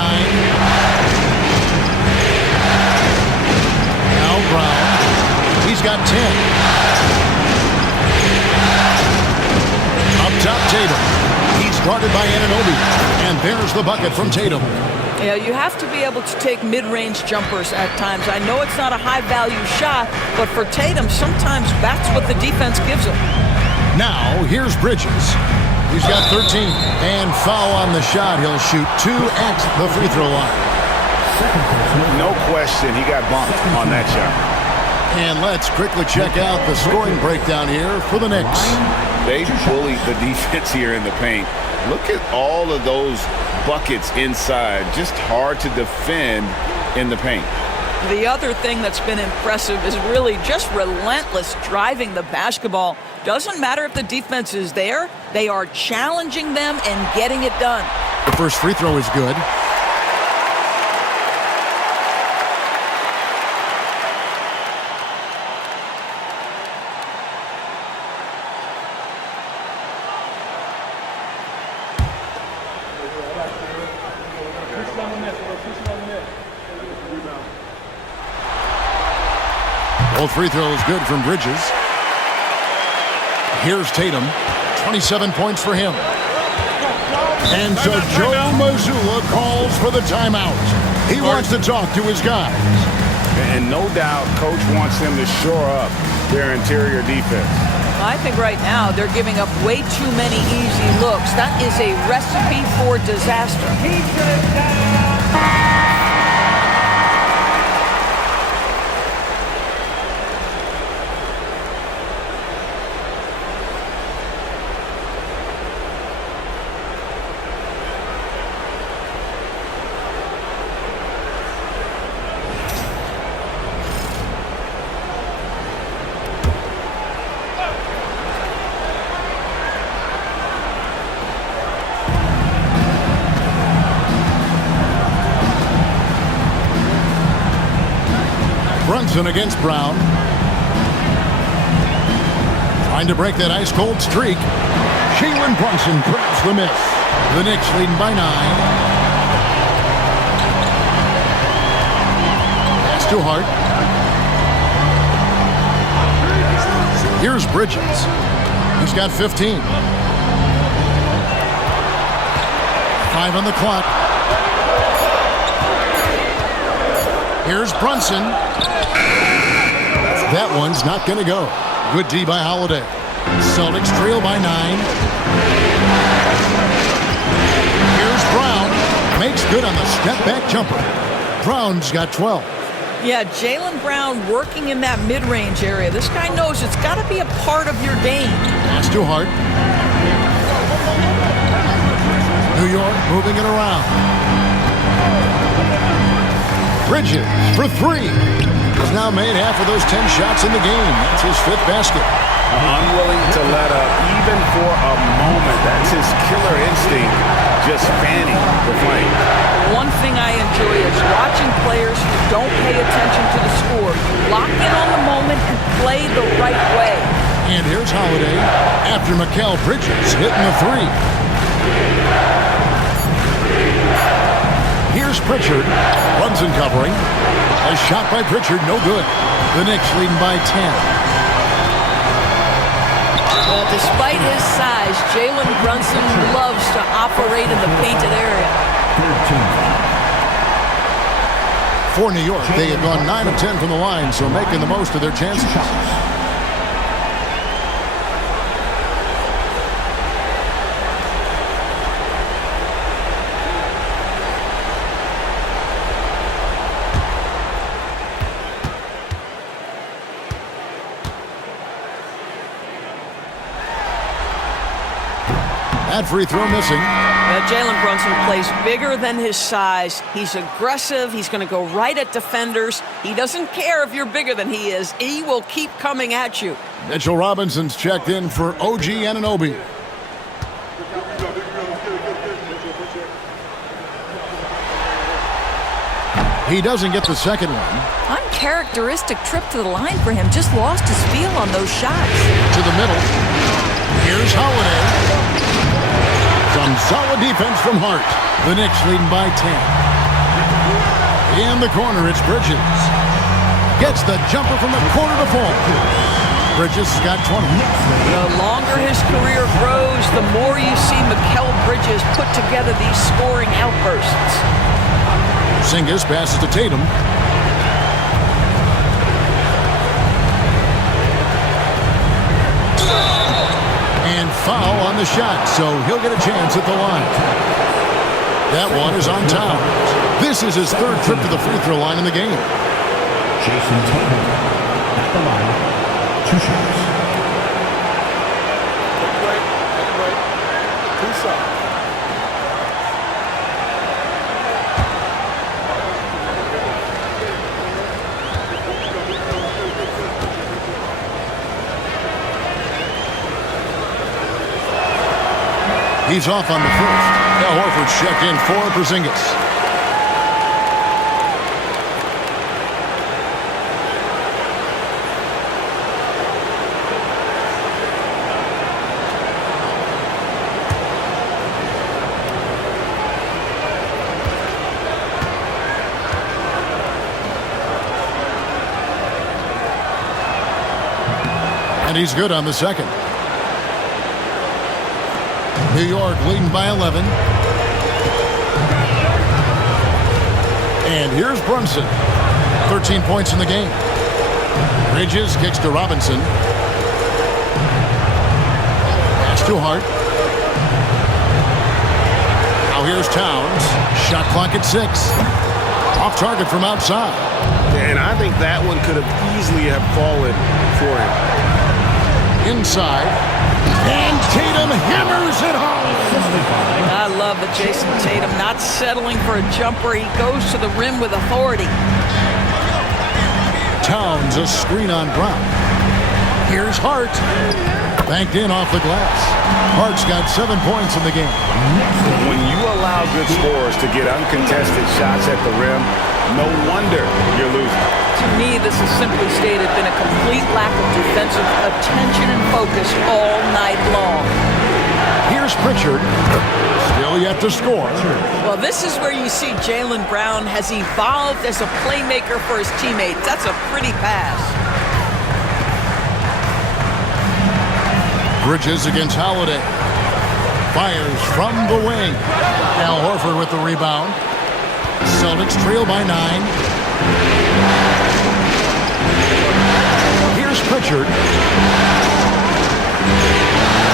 Now Brown. He's got 10. Up top, Tatum. He's guarded by Anunoby. And there's the bucket from Tatum. Yeah, you have to be able to take mid-range jumpers at times. I know it's not a high-value shot, but for Tatum, sometimes that's what the defense gives him. Now, here's Bridges. He's got 13. And foul on the shot. He'll shoot 2 at the free throw line. No question, he got bumped on that shot. And let's quickly check out the scoring breakdown here for the Knicks. They bullied the defense here in the paint. Look at all of those buckets inside. Just hard to defend in the paint. The other thing that's been impressive is really just relentless driving the basketball. Doesn't matter if the defense is there. They are challenging them and getting it done. The first free throw is good. Both free throws good from Bridges. Here's Tatum. 27 points for him. And so Joe Mazzulla calls for the timeout. He wants to talk to his guys. And no doubt, Coach wants them to shore up their interior defense. I think right now they're giving up way too many easy looks. That is a recipe for disaster. Brunson against Brown. Trying to break that ice-cold streak. Jalen Brunson grabs the miss. The Knicks leading by 9. Pass to Hart. Here's Bridges. He's got 15. 5 on the clock. Here's Brunson. That one's not going to go. Good D by Holiday. Celtics trail by 9. Here's Brown. Makes good on the step-back jumper. Brown's got 12. Yeah, Jaylen Brown working in that mid-range area. This guy knows it's got to be a part of your game. Pass to Hart. New York moving it around. Bridges for 3. He's now made half of those 10 shots in the game. That's his 5th basket. Unwilling to let up even for a moment. That's his killer instinct, just fanning the flame. One thing I enjoy is watching players who don't pay attention to the score. You lock in on the moment and play the right way. And here's Holiday after Mikal Bridges hitting the three. Here's Pritchard. Brunson covering. A shot by Pritchard, no good. The Knicks leading by 10. Well, despite his size, Jalen Brunson loves to operate in the painted area. For New York, they had gone 9 of 10 from the line, so making the most of their chances. That free throw missing. Jalen Brunson plays bigger than his size. He's aggressive. He's going to go right at defenders. He doesn't care if you're bigger than he is. He will keep coming at you. Mitchell Robinson's checked in for OG Anunoby. He doesn't get the second one. Uncharacteristic trip to the line for him. Just lost his feel on those shots. To the middle. Here's Holiday. Some solid defense from Hart. The Knicks leading by 10. In the corner, it's Bridges. Gets the jumper from the corner to fall. Bridges has got 20. The longer his career grows, the more you see Mikal Bridges put together these scoring outbursts. Zingis passes to Tatum. And foul on the shot, so he'll get a chance at the line. That one is on Towns. This is his third trip to the free throw line in the game. Jason Tatum at the line, 2 shots. He's off on the first. Al Horford's checked in for Porzingis. And he's good on the second. New York leading by 11. And here's Brunson. 13 points in the game. Bridges kicks to Robinson. Pass to Hart. Now here's Towns. Shot clock at 6. Off target from outside. And I think that one could have easily have fallen for him. Inside. And Tatum hammers it home. I love that Jason Tatum not settling for a jumper. He goes to the rim with authority. Towns a screen on Brown. Here's Hart. Banked in off the glass. Hart's got 7 points in the game. When you allow good scorers to get uncontested shots at the rim, no wonder you're losing. To me, this has simply stated been a complete lack of defensive attention and focus all night long. Here's Pritchard. Still yet to score. Well, this is where you see Jaylen Brown has evolved as a playmaker for his teammates. That's a pretty pass. Bridges against Holiday. Fires from the wing. Al Horford with the rebound. Celtics trail by 9. Here's Pritchard.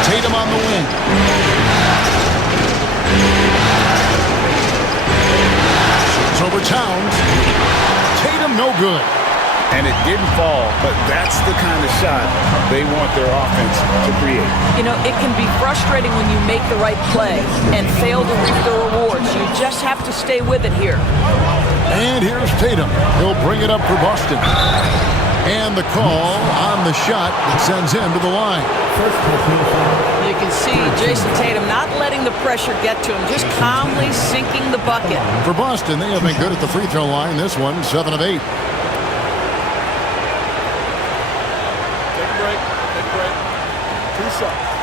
Tatum on the wing. Shoots over Towns. Tatum no good. And it didn't fall, but that's the kind of shot they want their offense to create. You know, it can be frustrating when you make the right play and fail to reap the rewards. You just have to stay with it here. And here's Tatum. He'll bring it up for Boston. And the call on the shot that sends him to the line. You can see Jason Tatum not letting the pressure get to him, just calmly sinking the bucket. For Boston, they have been good at the free throw line. This one, 7 of 8. Take a break. Take a break. 2 shots.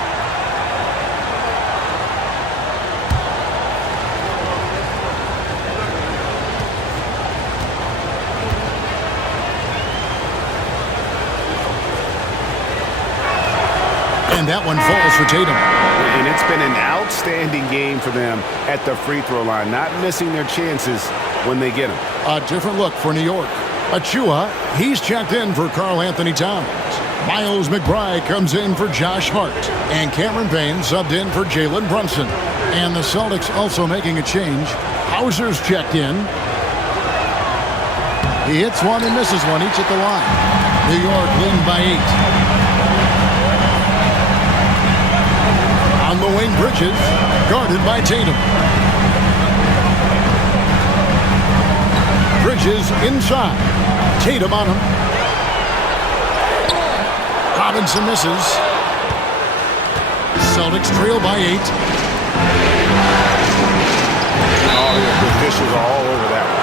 And that one falls for Tatum. And it's been an outstanding game for them at the free throw line, not missing their chances when they get them. A different look for New York. Achua, he's checked in for Karl Anthony Towns. Miles McBride comes in for Josh Hart. And Cameron Payne subbed in for Jalen Brunson. And the Celtics also making a change. Hauser's checked in. He hits one and misses one, each at the line. New York leading by 8. On the wing, Bridges, guarded by Tatum. Bridges inside. Tatum on him. Robinson misses. Celtics trail by 8. Oh, yeah, the officials are all over that one.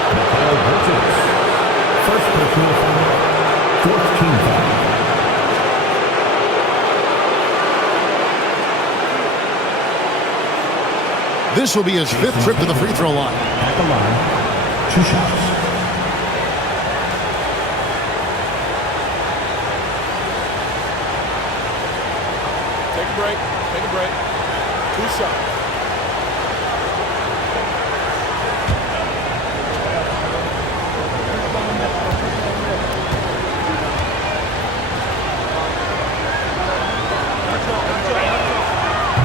First personal foul. Fourth team foul. This will be his 5th trip to the free throw line. At the line, 2 shots. Take a break. Take a break. 2 shots.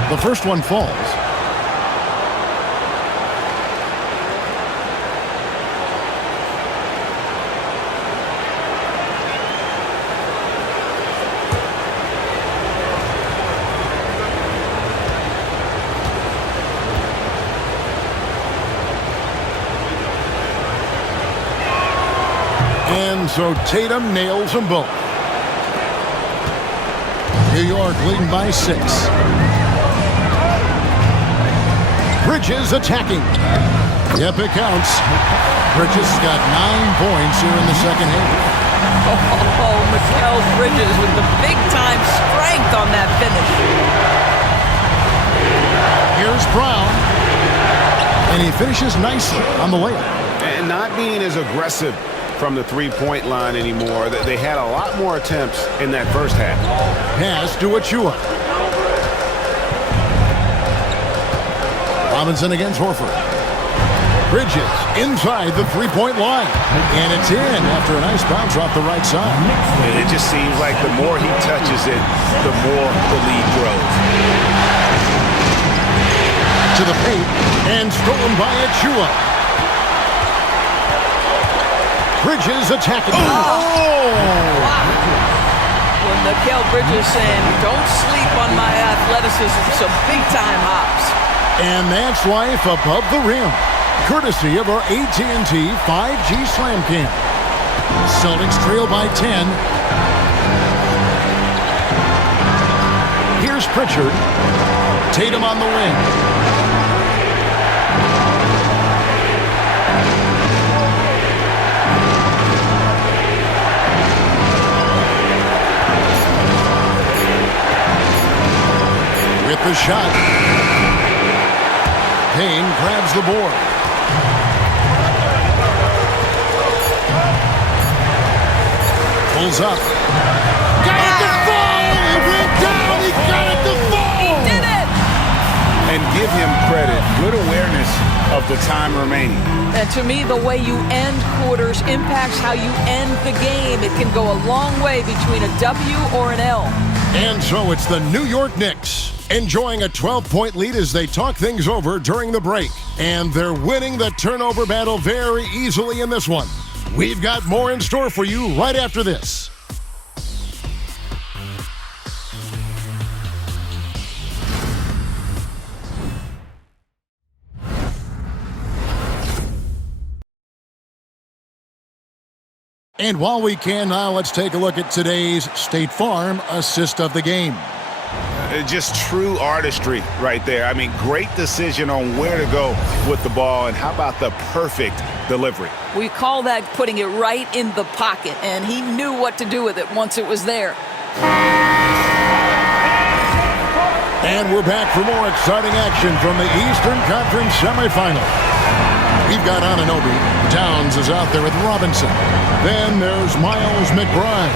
The first one falls. And so Tatum nails them both. New York leading by 6. Bridges attacking. Yep, it counts. Bridges has got 9 points here in the second half. Oh, Mikal Bridges with the big-time strength on that finish. Here's Brown. And he finishes nicely on the layup. And not being as aggressive from the three-point line anymore. They had a lot more attempts in that first half. Pass to Achua. Robinson against Horford. Bridges inside the three-point line. And it's in after a nice bounce off the right side. And it just seems like the more he touches it, the more the lead grows. To the paint and stolen by Achua. Bridges attacking. Oh! Wow. When Mikal Bridges saying, don't sleep on my athleticism, some big-time hops. And that's life above the rim. Courtesy of our AT&T 5G Slam Cam. Celtics trail by 10. Here's Pritchard. Tatum on the wing. With the shot. Payne grabs the board. Pulls up. Got it to fall! It went down! He got it to fall! He did it! And give him credit. Good awareness of the time remaining. And to me, the way you end quarters impacts how you end the game. It can go a long way between a W or an L. And so it's the New York Knicks enjoying a 12-point lead as they talk things over during the break. And they're winning the turnover battle very easily in this one. We've got more in store for you right after this. And while we can now, let's take a look at today's State Farm assist of the game. Just true artistry right there. I mean, great decision on where to go with the ball, and how about the perfect delivery? We call that putting it right in the pocket, and he knew what to do with it once it was there. And we're back for more exciting action from the Eastern Conference semifinal. We've got Anunoby. Towns is out there with Robinson. Then there's Miles McBride.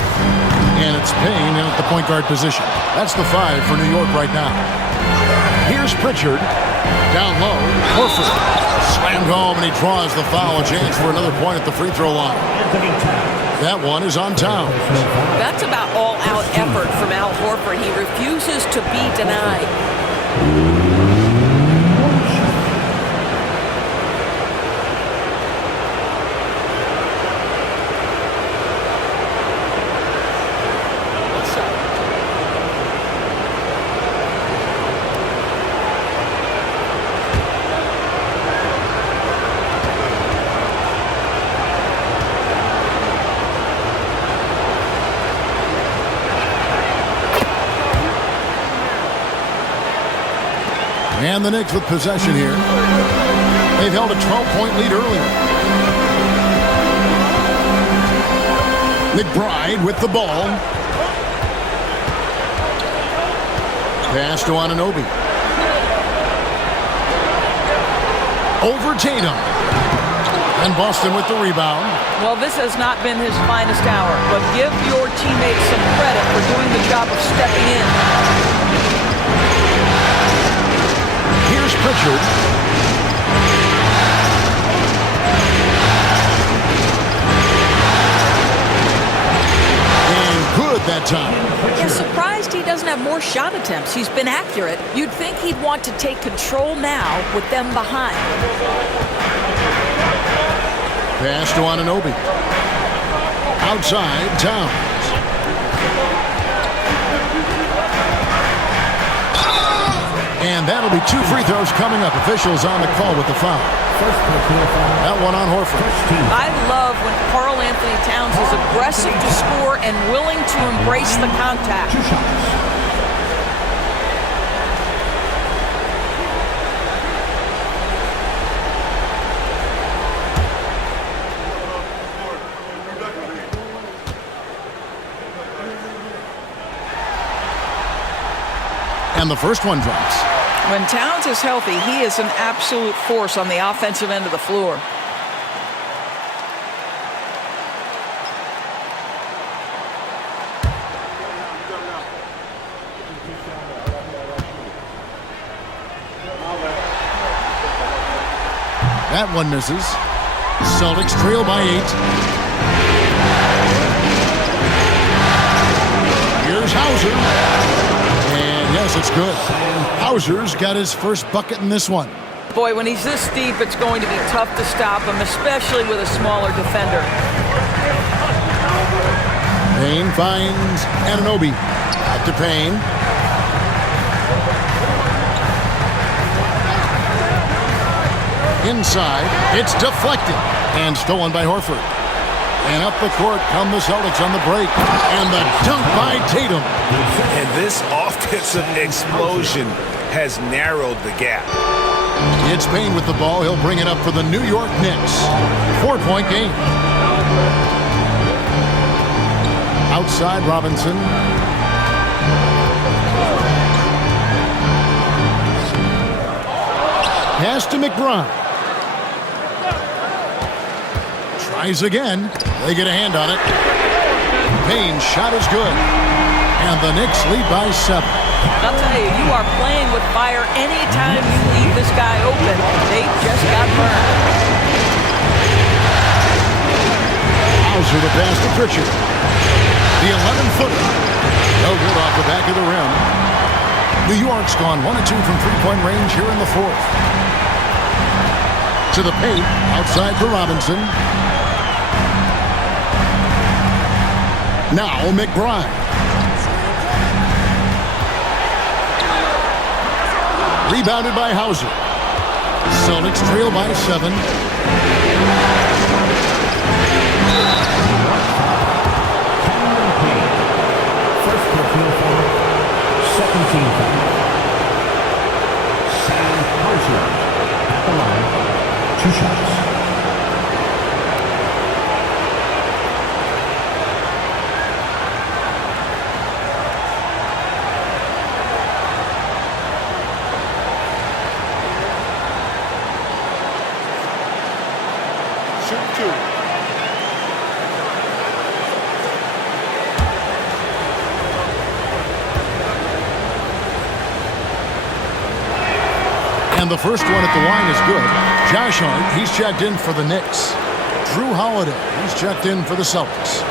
And it's Payne at the point guard position. That's the 5 for New York right now. Here's Pritchard. Down low, Horford. Slammed home, and he draws the foul. A chance for another point at the free throw line. That one is on Towns. That's about all-out effort from Al Horford. He refuses to be denied. And the Knicks with possession here. They've held a 12-point lead earlier. McBride with the ball. Pass to Anunoby. Over Tatum. And Boston with the rebound. Well, this has not been his finest hour, but give your teammates some credit for doing the job of stepping in. Here's Pritchard. And good that time. Yeah, surprised he doesn't have more shot attempts. He's been accurate. You'd think he'd want to take control now with them behind. Pass to Anunoby. Outside, Towns. And that'll be 2 free throws coming up. Officials on the call with the foul. That one on Horford. I love when Karl Anthony Towns is aggressive to score and willing to embrace the contact. And the first one drops. When Towns is healthy, he is an absolute force on the offensive end of the floor. That one misses. Celtics trail by 8. Here's Hauser. And yes, it's good. Hauser's got his first bucket in this one. Boy, when he's this deep, it's going to be tough to stop him, especially with a smaller defender. Payne finds Anunoby. Out to Payne. Inside, it's deflected and stolen by Horford. And up the court come the Celtics on the break. And the dunk by Tatum. And this offensive explosion has narrowed the gap. It's Payne with the ball. He'll bring it up for the New York Knicks. 4-point game. Outside, Robinson. Pass to McBride. Tries again. They get a hand on it. Payne's shot is good. And the Knicks lead by 7. I'll tell you, you are playing with fire anytime you leave this guy open. They just got burned. Hauser the pass to Pritchard. The 11-footer. No good off the back of the rim. New York's gone 1 of 2 from three-point range here in the 4th. To the paint, outside for Robinson. Now McBride. Rebounded by Hauser. Celtics trail by 7. And the first one at the line is good. Josh Hart, he's checked in for the Knicks. Drew Holiday, he's checked in for the Celtics.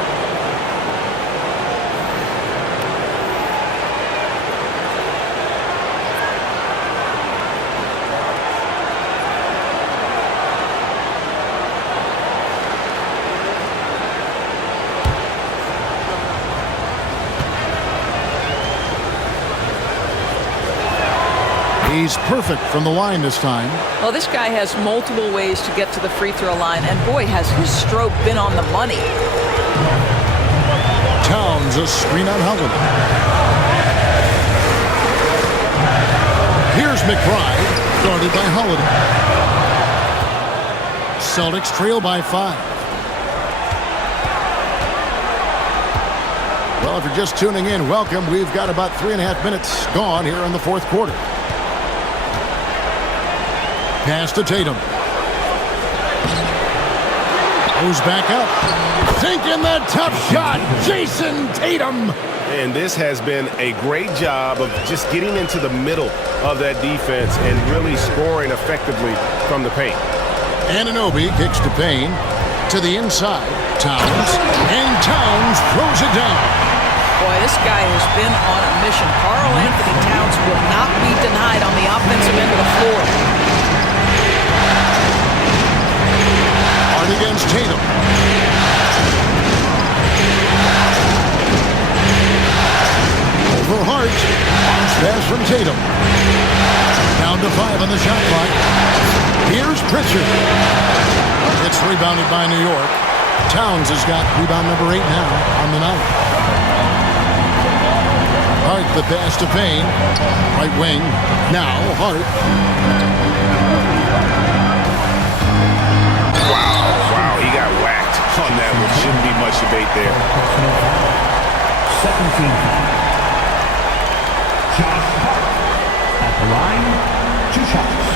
He's perfect from the line this time. Well, this guy has multiple ways to get to the free throw line, and boy, has his stroke been on the money. Towns, a screen on Holiday. Here's McBride, guarded by Holiday. Celtics trail by 5. Well, if you're just tuning in, welcome. We've got about 3.5 minutes gone here in the fourth quarter. Pass to Tatum. Goes back up. Sinking that tough shot. Jason Tatum. And this has been a great job of just getting into the middle of that defense and really scoring effectively from the paint. Anunoby kicks to Payne. To the inside. Towns. And Towns throws it down. Boy, this guy has been on a mission. Karl Anthony Towns will not be denied on the offensive end of the floor. Against Tatum. Over Hart. Bounce pass from Tatum. Down to 5 on the shot clock. Here's Pritchard. It's rebounded by New York. Towns has got rebound number 8 now on the night. Hart the pass to Payne. Right wing. Now Hart. He got whacked on that one. Shouldn't be much debate there. Second team foul. Josh Hart at the line, 2 shots.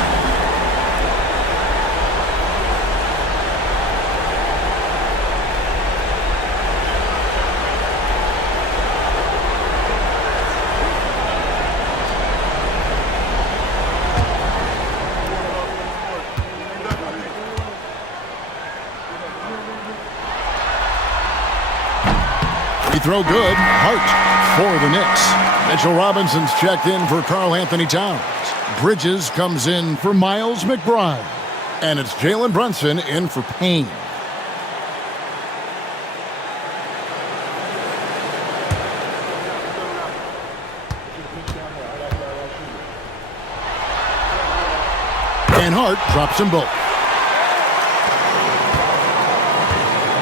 Throw good. Hart for the Knicks. Mitchell Robinson's checked in for Karl Anthony Towns. Bridges comes in for Miles McBride. And it's Jalen Brunson in for Payne. And Hart drops them both.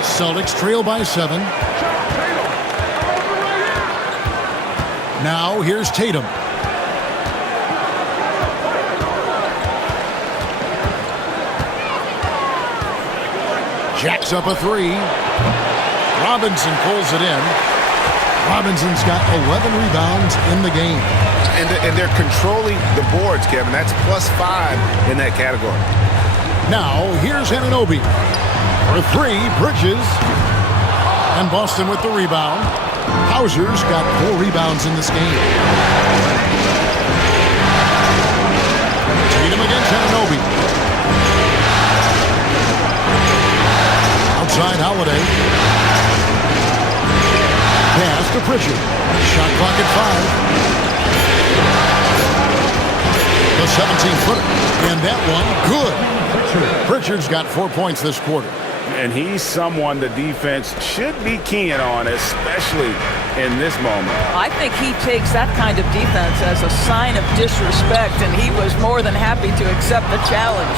Celtics trail by 7. Now here's Tatum. Jacks up a 3. Robinson pulls it in. Robinson's got 11 rebounds in the game. And they're controlling the boards, Kevin. That's +5 in that category. Now here's Anunoby. For 3, Bridges. And Boston with the rebound. Hauser's got 4 rebounds in this game. Tatum against Anunoby. Outside Holiday. Pass to Pritchard. Shot clock at 5. The 17-footer. And that one, good. Pritchard's got 4 points this quarter. And he's someone the defense should be keying on, especially in this moment. I think he takes that kind of defense as a sign of disrespect, and he was more than happy to accept the challenge.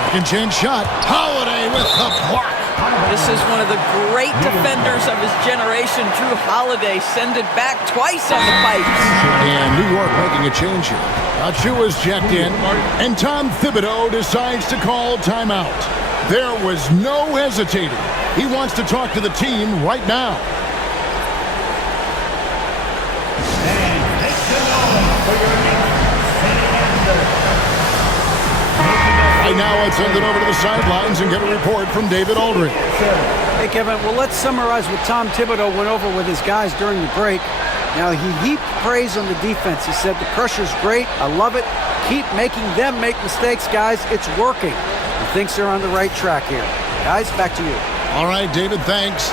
Second chance shot. Holiday with the block. This is one of the great defenders of his generation. Drew Holiday send it back twice on the pipes. And New York making a change here. Achua's checked in, and Tom Thibodeau decides to call timeout. There was no hesitating. He wants to talk to the team right now. Right now, let's send it over to the sidelines and get a report from David Aldridge. Hey, Kevin, well, let's summarize what Tom Thibodeau went over with his guys during the break. Now, he heaped praise on the defense. He said the pressure's great. I love it. keep making them make mistakes, guys. It's working. He thinks they're on the right track here. Guys, back to you. All right, David, thanks.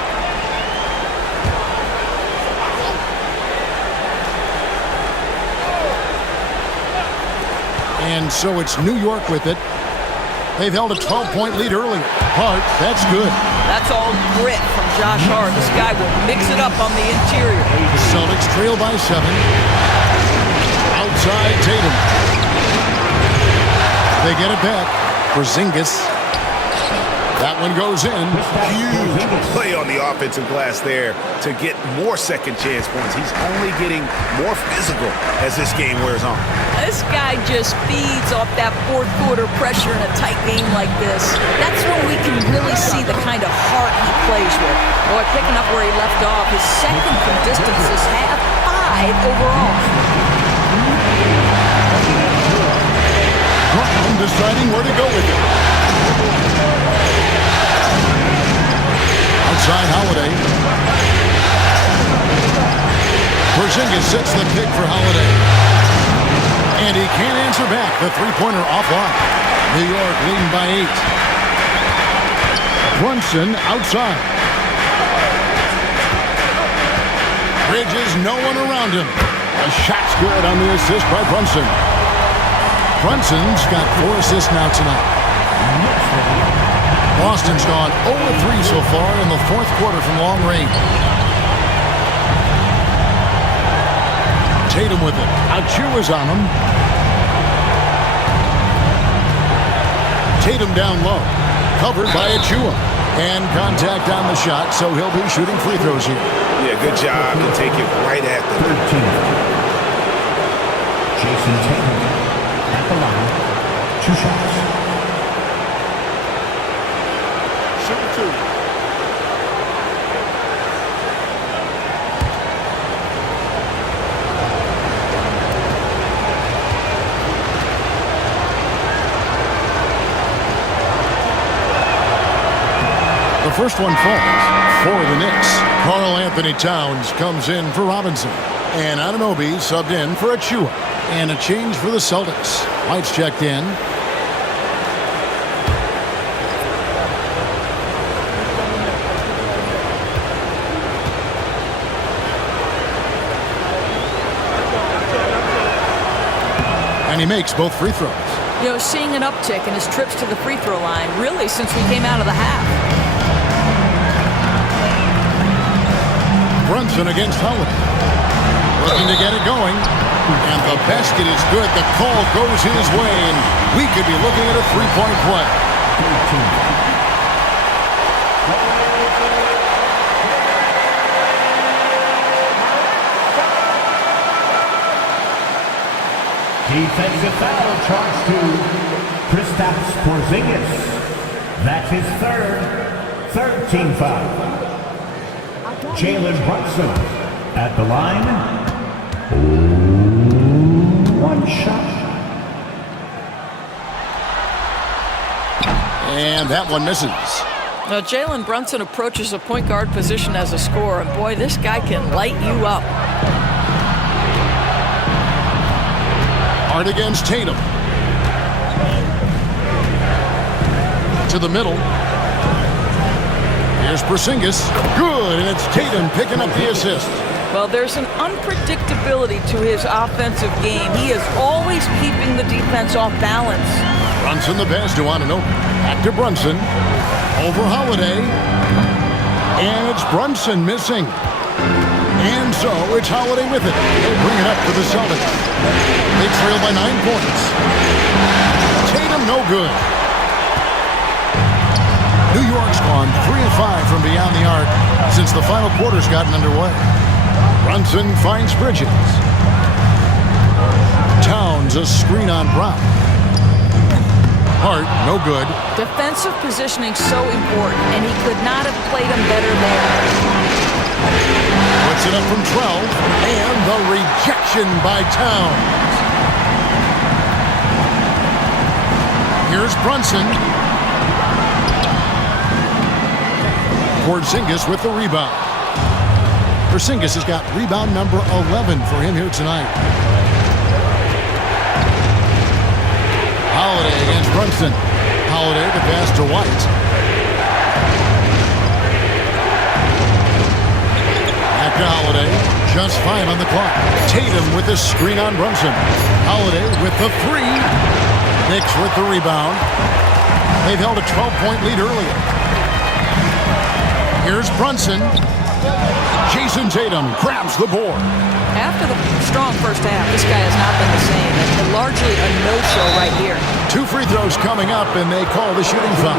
And so it's New York with it. They've held a 12-point lead early. Hart, that's good. That's all grit from Josh Hart. This guy will mix it up on the interior. Celtics trail by 7. Outside Tatum. They get it back. Porzingis. That one goes in. Huge play on the offensive glass there to get more second chance points. He's only getting more physical as this game wears on. This guy just feeds off that fourth quarter pressure in a tight game like this. That's when we can really see the kind of heart he plays with. Boy, picking up where he left off, his second from distance is half 5 overall. I'm deciding where to go with it. Outside Holiday. Porzingis sets the pick for Holiday. And he can't answer back. The three-pointer offline. New York leading by 8. Brunson outside. Bridges, no one around him. A shot's good on the assist by Brunson. Brunson's got 4 assists now tonight. Boston's gone 0-3 so far in the fourth quarter from long range. Tatum with it. Achiuwa's on him. Tatum down low. Covered by Achiuwa. And contact on the shot, so he'll be shooting free throws here. Yeah, good job to take it right at the 13. Jason Tatum at the line. 2 shots. The first one falls for the Knicks. Karl Anthony Towns comes in for Robinson. And Anunoby subbed in for Achiuwa. And a change for the Celtics. White's checked in. And he makes both free throws. You know, seeing an uptick in his trips to the free throw line, really, since we came out of the half. Brunson against Holiday. Looking to get it going. And the basket is good. The call goes his way. And we could be looking at a three-point play. Defensive foul charged to Kristaps Porzingis. That's his third team foul. Jalen Brunson at the line. 1 shot. And that one misses. Now, Jalen Brunson approaches a point guard position as a scorer, and boy, this guy can light you up. Hard against Tatum. To the middle. Here's Porzingis. Good, and it's Tatum picking up the assist. Well, there's an unpredictability to his offensive game. He is always keeping the defense off balance. Brunson the pass to Anunoby. Back to Brunson. Over Holiday. And it's Brunson missing. And so it's Holiday with it. They'll bring it up for the Celtics. They trail by 9 points. Tatum no good. New York's gone 3 of 5 from beyond the arc since the final quarter's gotten underway. Brunson finds Bridges. Towns a screen on Brown. Hart, no good. Defensive positioning so important, and he could not have played him better there. Puts it up from 12, and the rejection by Towns. Here's Brunson. Porzingis with the rebound. Porzingis has got rebound number 11 for him here tonight. Holiday against Brunson. Holiday the pass to White. Back to Holiday. Just 5 on the clock. Tatum with the screen on Brunson. Holiday with the 3. Knicks with the rebound. They've held a 12-point lead earlier. Here's Brunson. Jason Tatum grabs the board. After the strong first half, this guy has not been the same. And largely a no-show right here. 2 free throws coming up, and they call the shooting foul.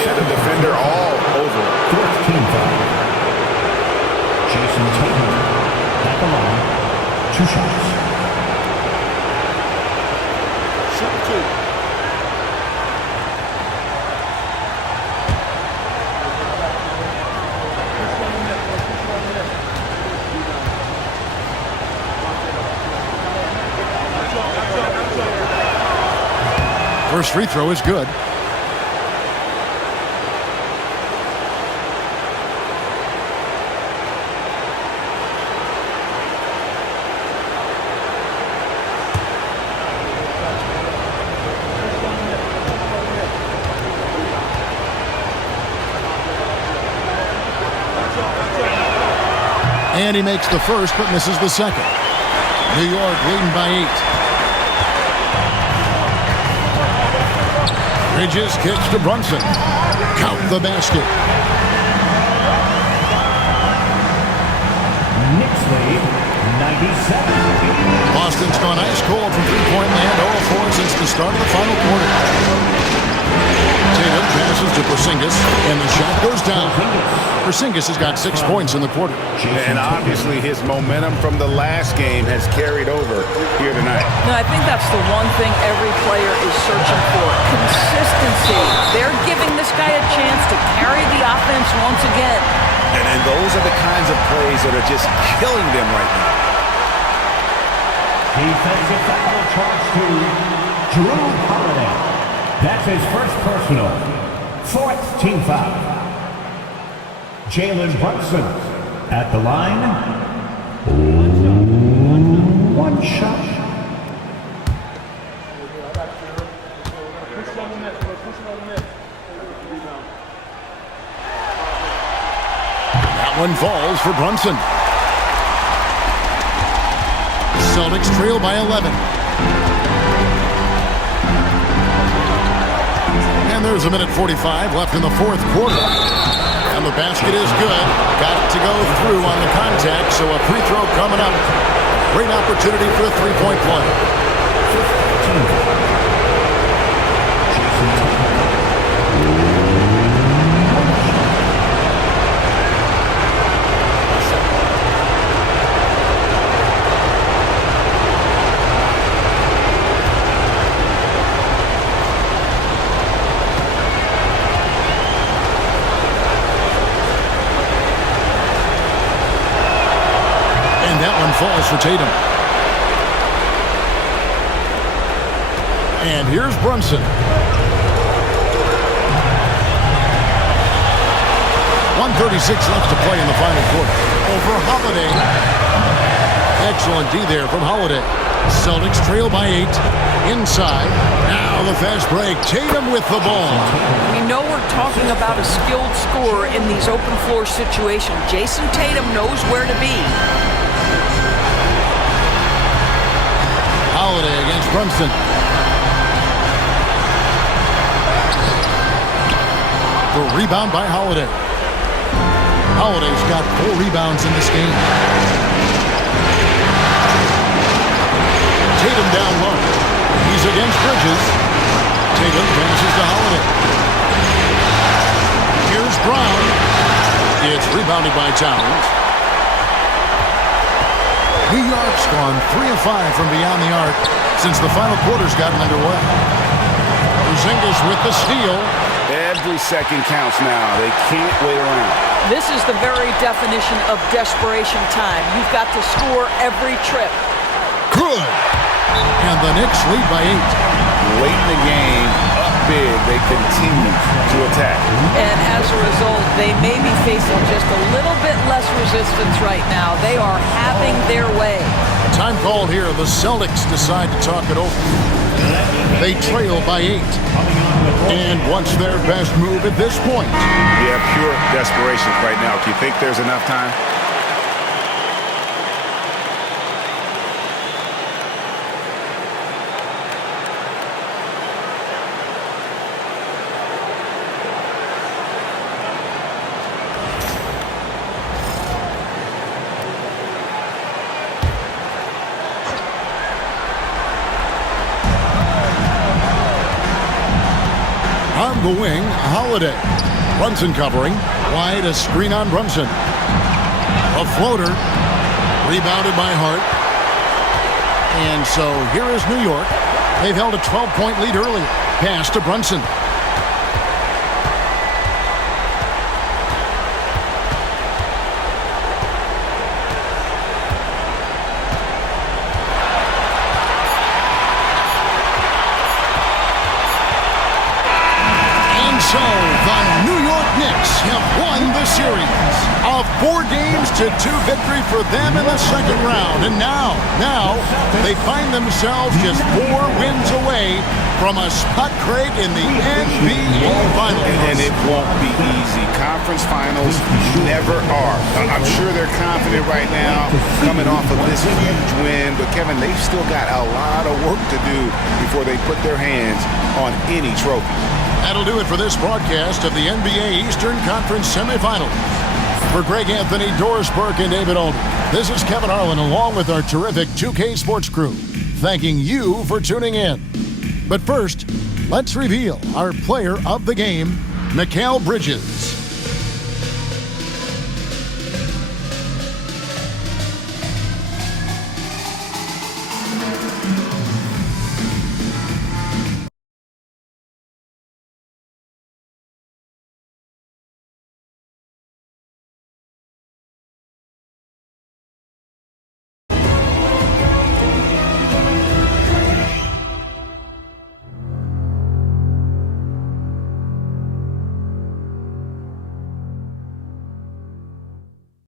Yeah, the defender all over. 14 foul. Jason Tatum at the line. 2 shots. Shoot 2. First free throw is good. And he makes the first but misses the second. New York leading by 8. Bridges kicks to Brunson. Count the basket. Knicks lead 97. Boston's gone ice cold from three-point land, 0-4 since the start of the final quarter. Tatum passes to Porzingis, and the shot goes down. Porzingis has got 6 points in the quarter. And obviously his momentum from the last game has carried over here tonight. No, I think that's the one thing every player is searching for. Consistency. They're giving this guy a chance to carry the offense once again. And those are the kinds of plays that are just killing them right now. Defensive foul charge to Drew Holiday. That's his first personal. 4th team foul. Jalen Brunson at the line. 1 shot. That one falls for Brunson. Celtics trail by 11. And there's a minute 45 left in the 4th quarter. And the basket is good. Got it to go through on the contact, so a free throw coming up. Great opportunity for a 3-point play. Falls for Tatum. And here's Brunson. 1:36 left to play in the final quarter. Over Holiday. Excellent D there from Holiday. Celtics trail by 8. Inside. Now the fast break. Tatum with the ball. We know we're talking about a skilled scorer in these open floor situations. Jason Tatum knows where to be. Holiday against Brunson. The rebound by Holiday. Holiday's got 4 rebounds in this game. Tatum down low. He's against Bridges. Tatum passes to Holiday. Here's Brown. It's rebounded by Towns. New York's gone 3 of 5 from beyond the arc since the final quarter's gotten underway. Porzingis with the steal. Every second counts now. They can't wait around. This is the very definition of desperation time. You've got to score every trip. Good. And the Knicks lead by 8. Late in the game, up big, they continue to attack. And as a result, they may be facing just a little bit less resistance right now. They are having their way. Time called here. The Celtics decide to talk it over. They trail by 8. And what's their best move at this point? Yeah, pure desperation right now. Do you think there's enough time? On the wing, Holiday. Brunson covering. Wide, a screen on Brunson. A floater. Rebounded by Hart. And so here is New York. They've held a 12-point lead early. Pass to Brunson. So the New York Knicks have won the series. A 4-2 victory for them in the second round. And now they find themselves just 4 wins away from a spot, Craig, in the NBA Finals. And it won't be easy. Conference Finals never are. I'm sure they're confident right now coming off of this huge win. But, Kevin, they've still got a lot of work to do before they put their hands on any trophy. That'll do it for this broadcast of the NBA Eastern Conference Semifinals. For Greg Anthony, Doris Burke, and David Alden, this is Kevin Harlan along with our terrific 2K Sports crew, thanking you for tuning in. But first, let's reveal our player of the game, Mikal Bridges.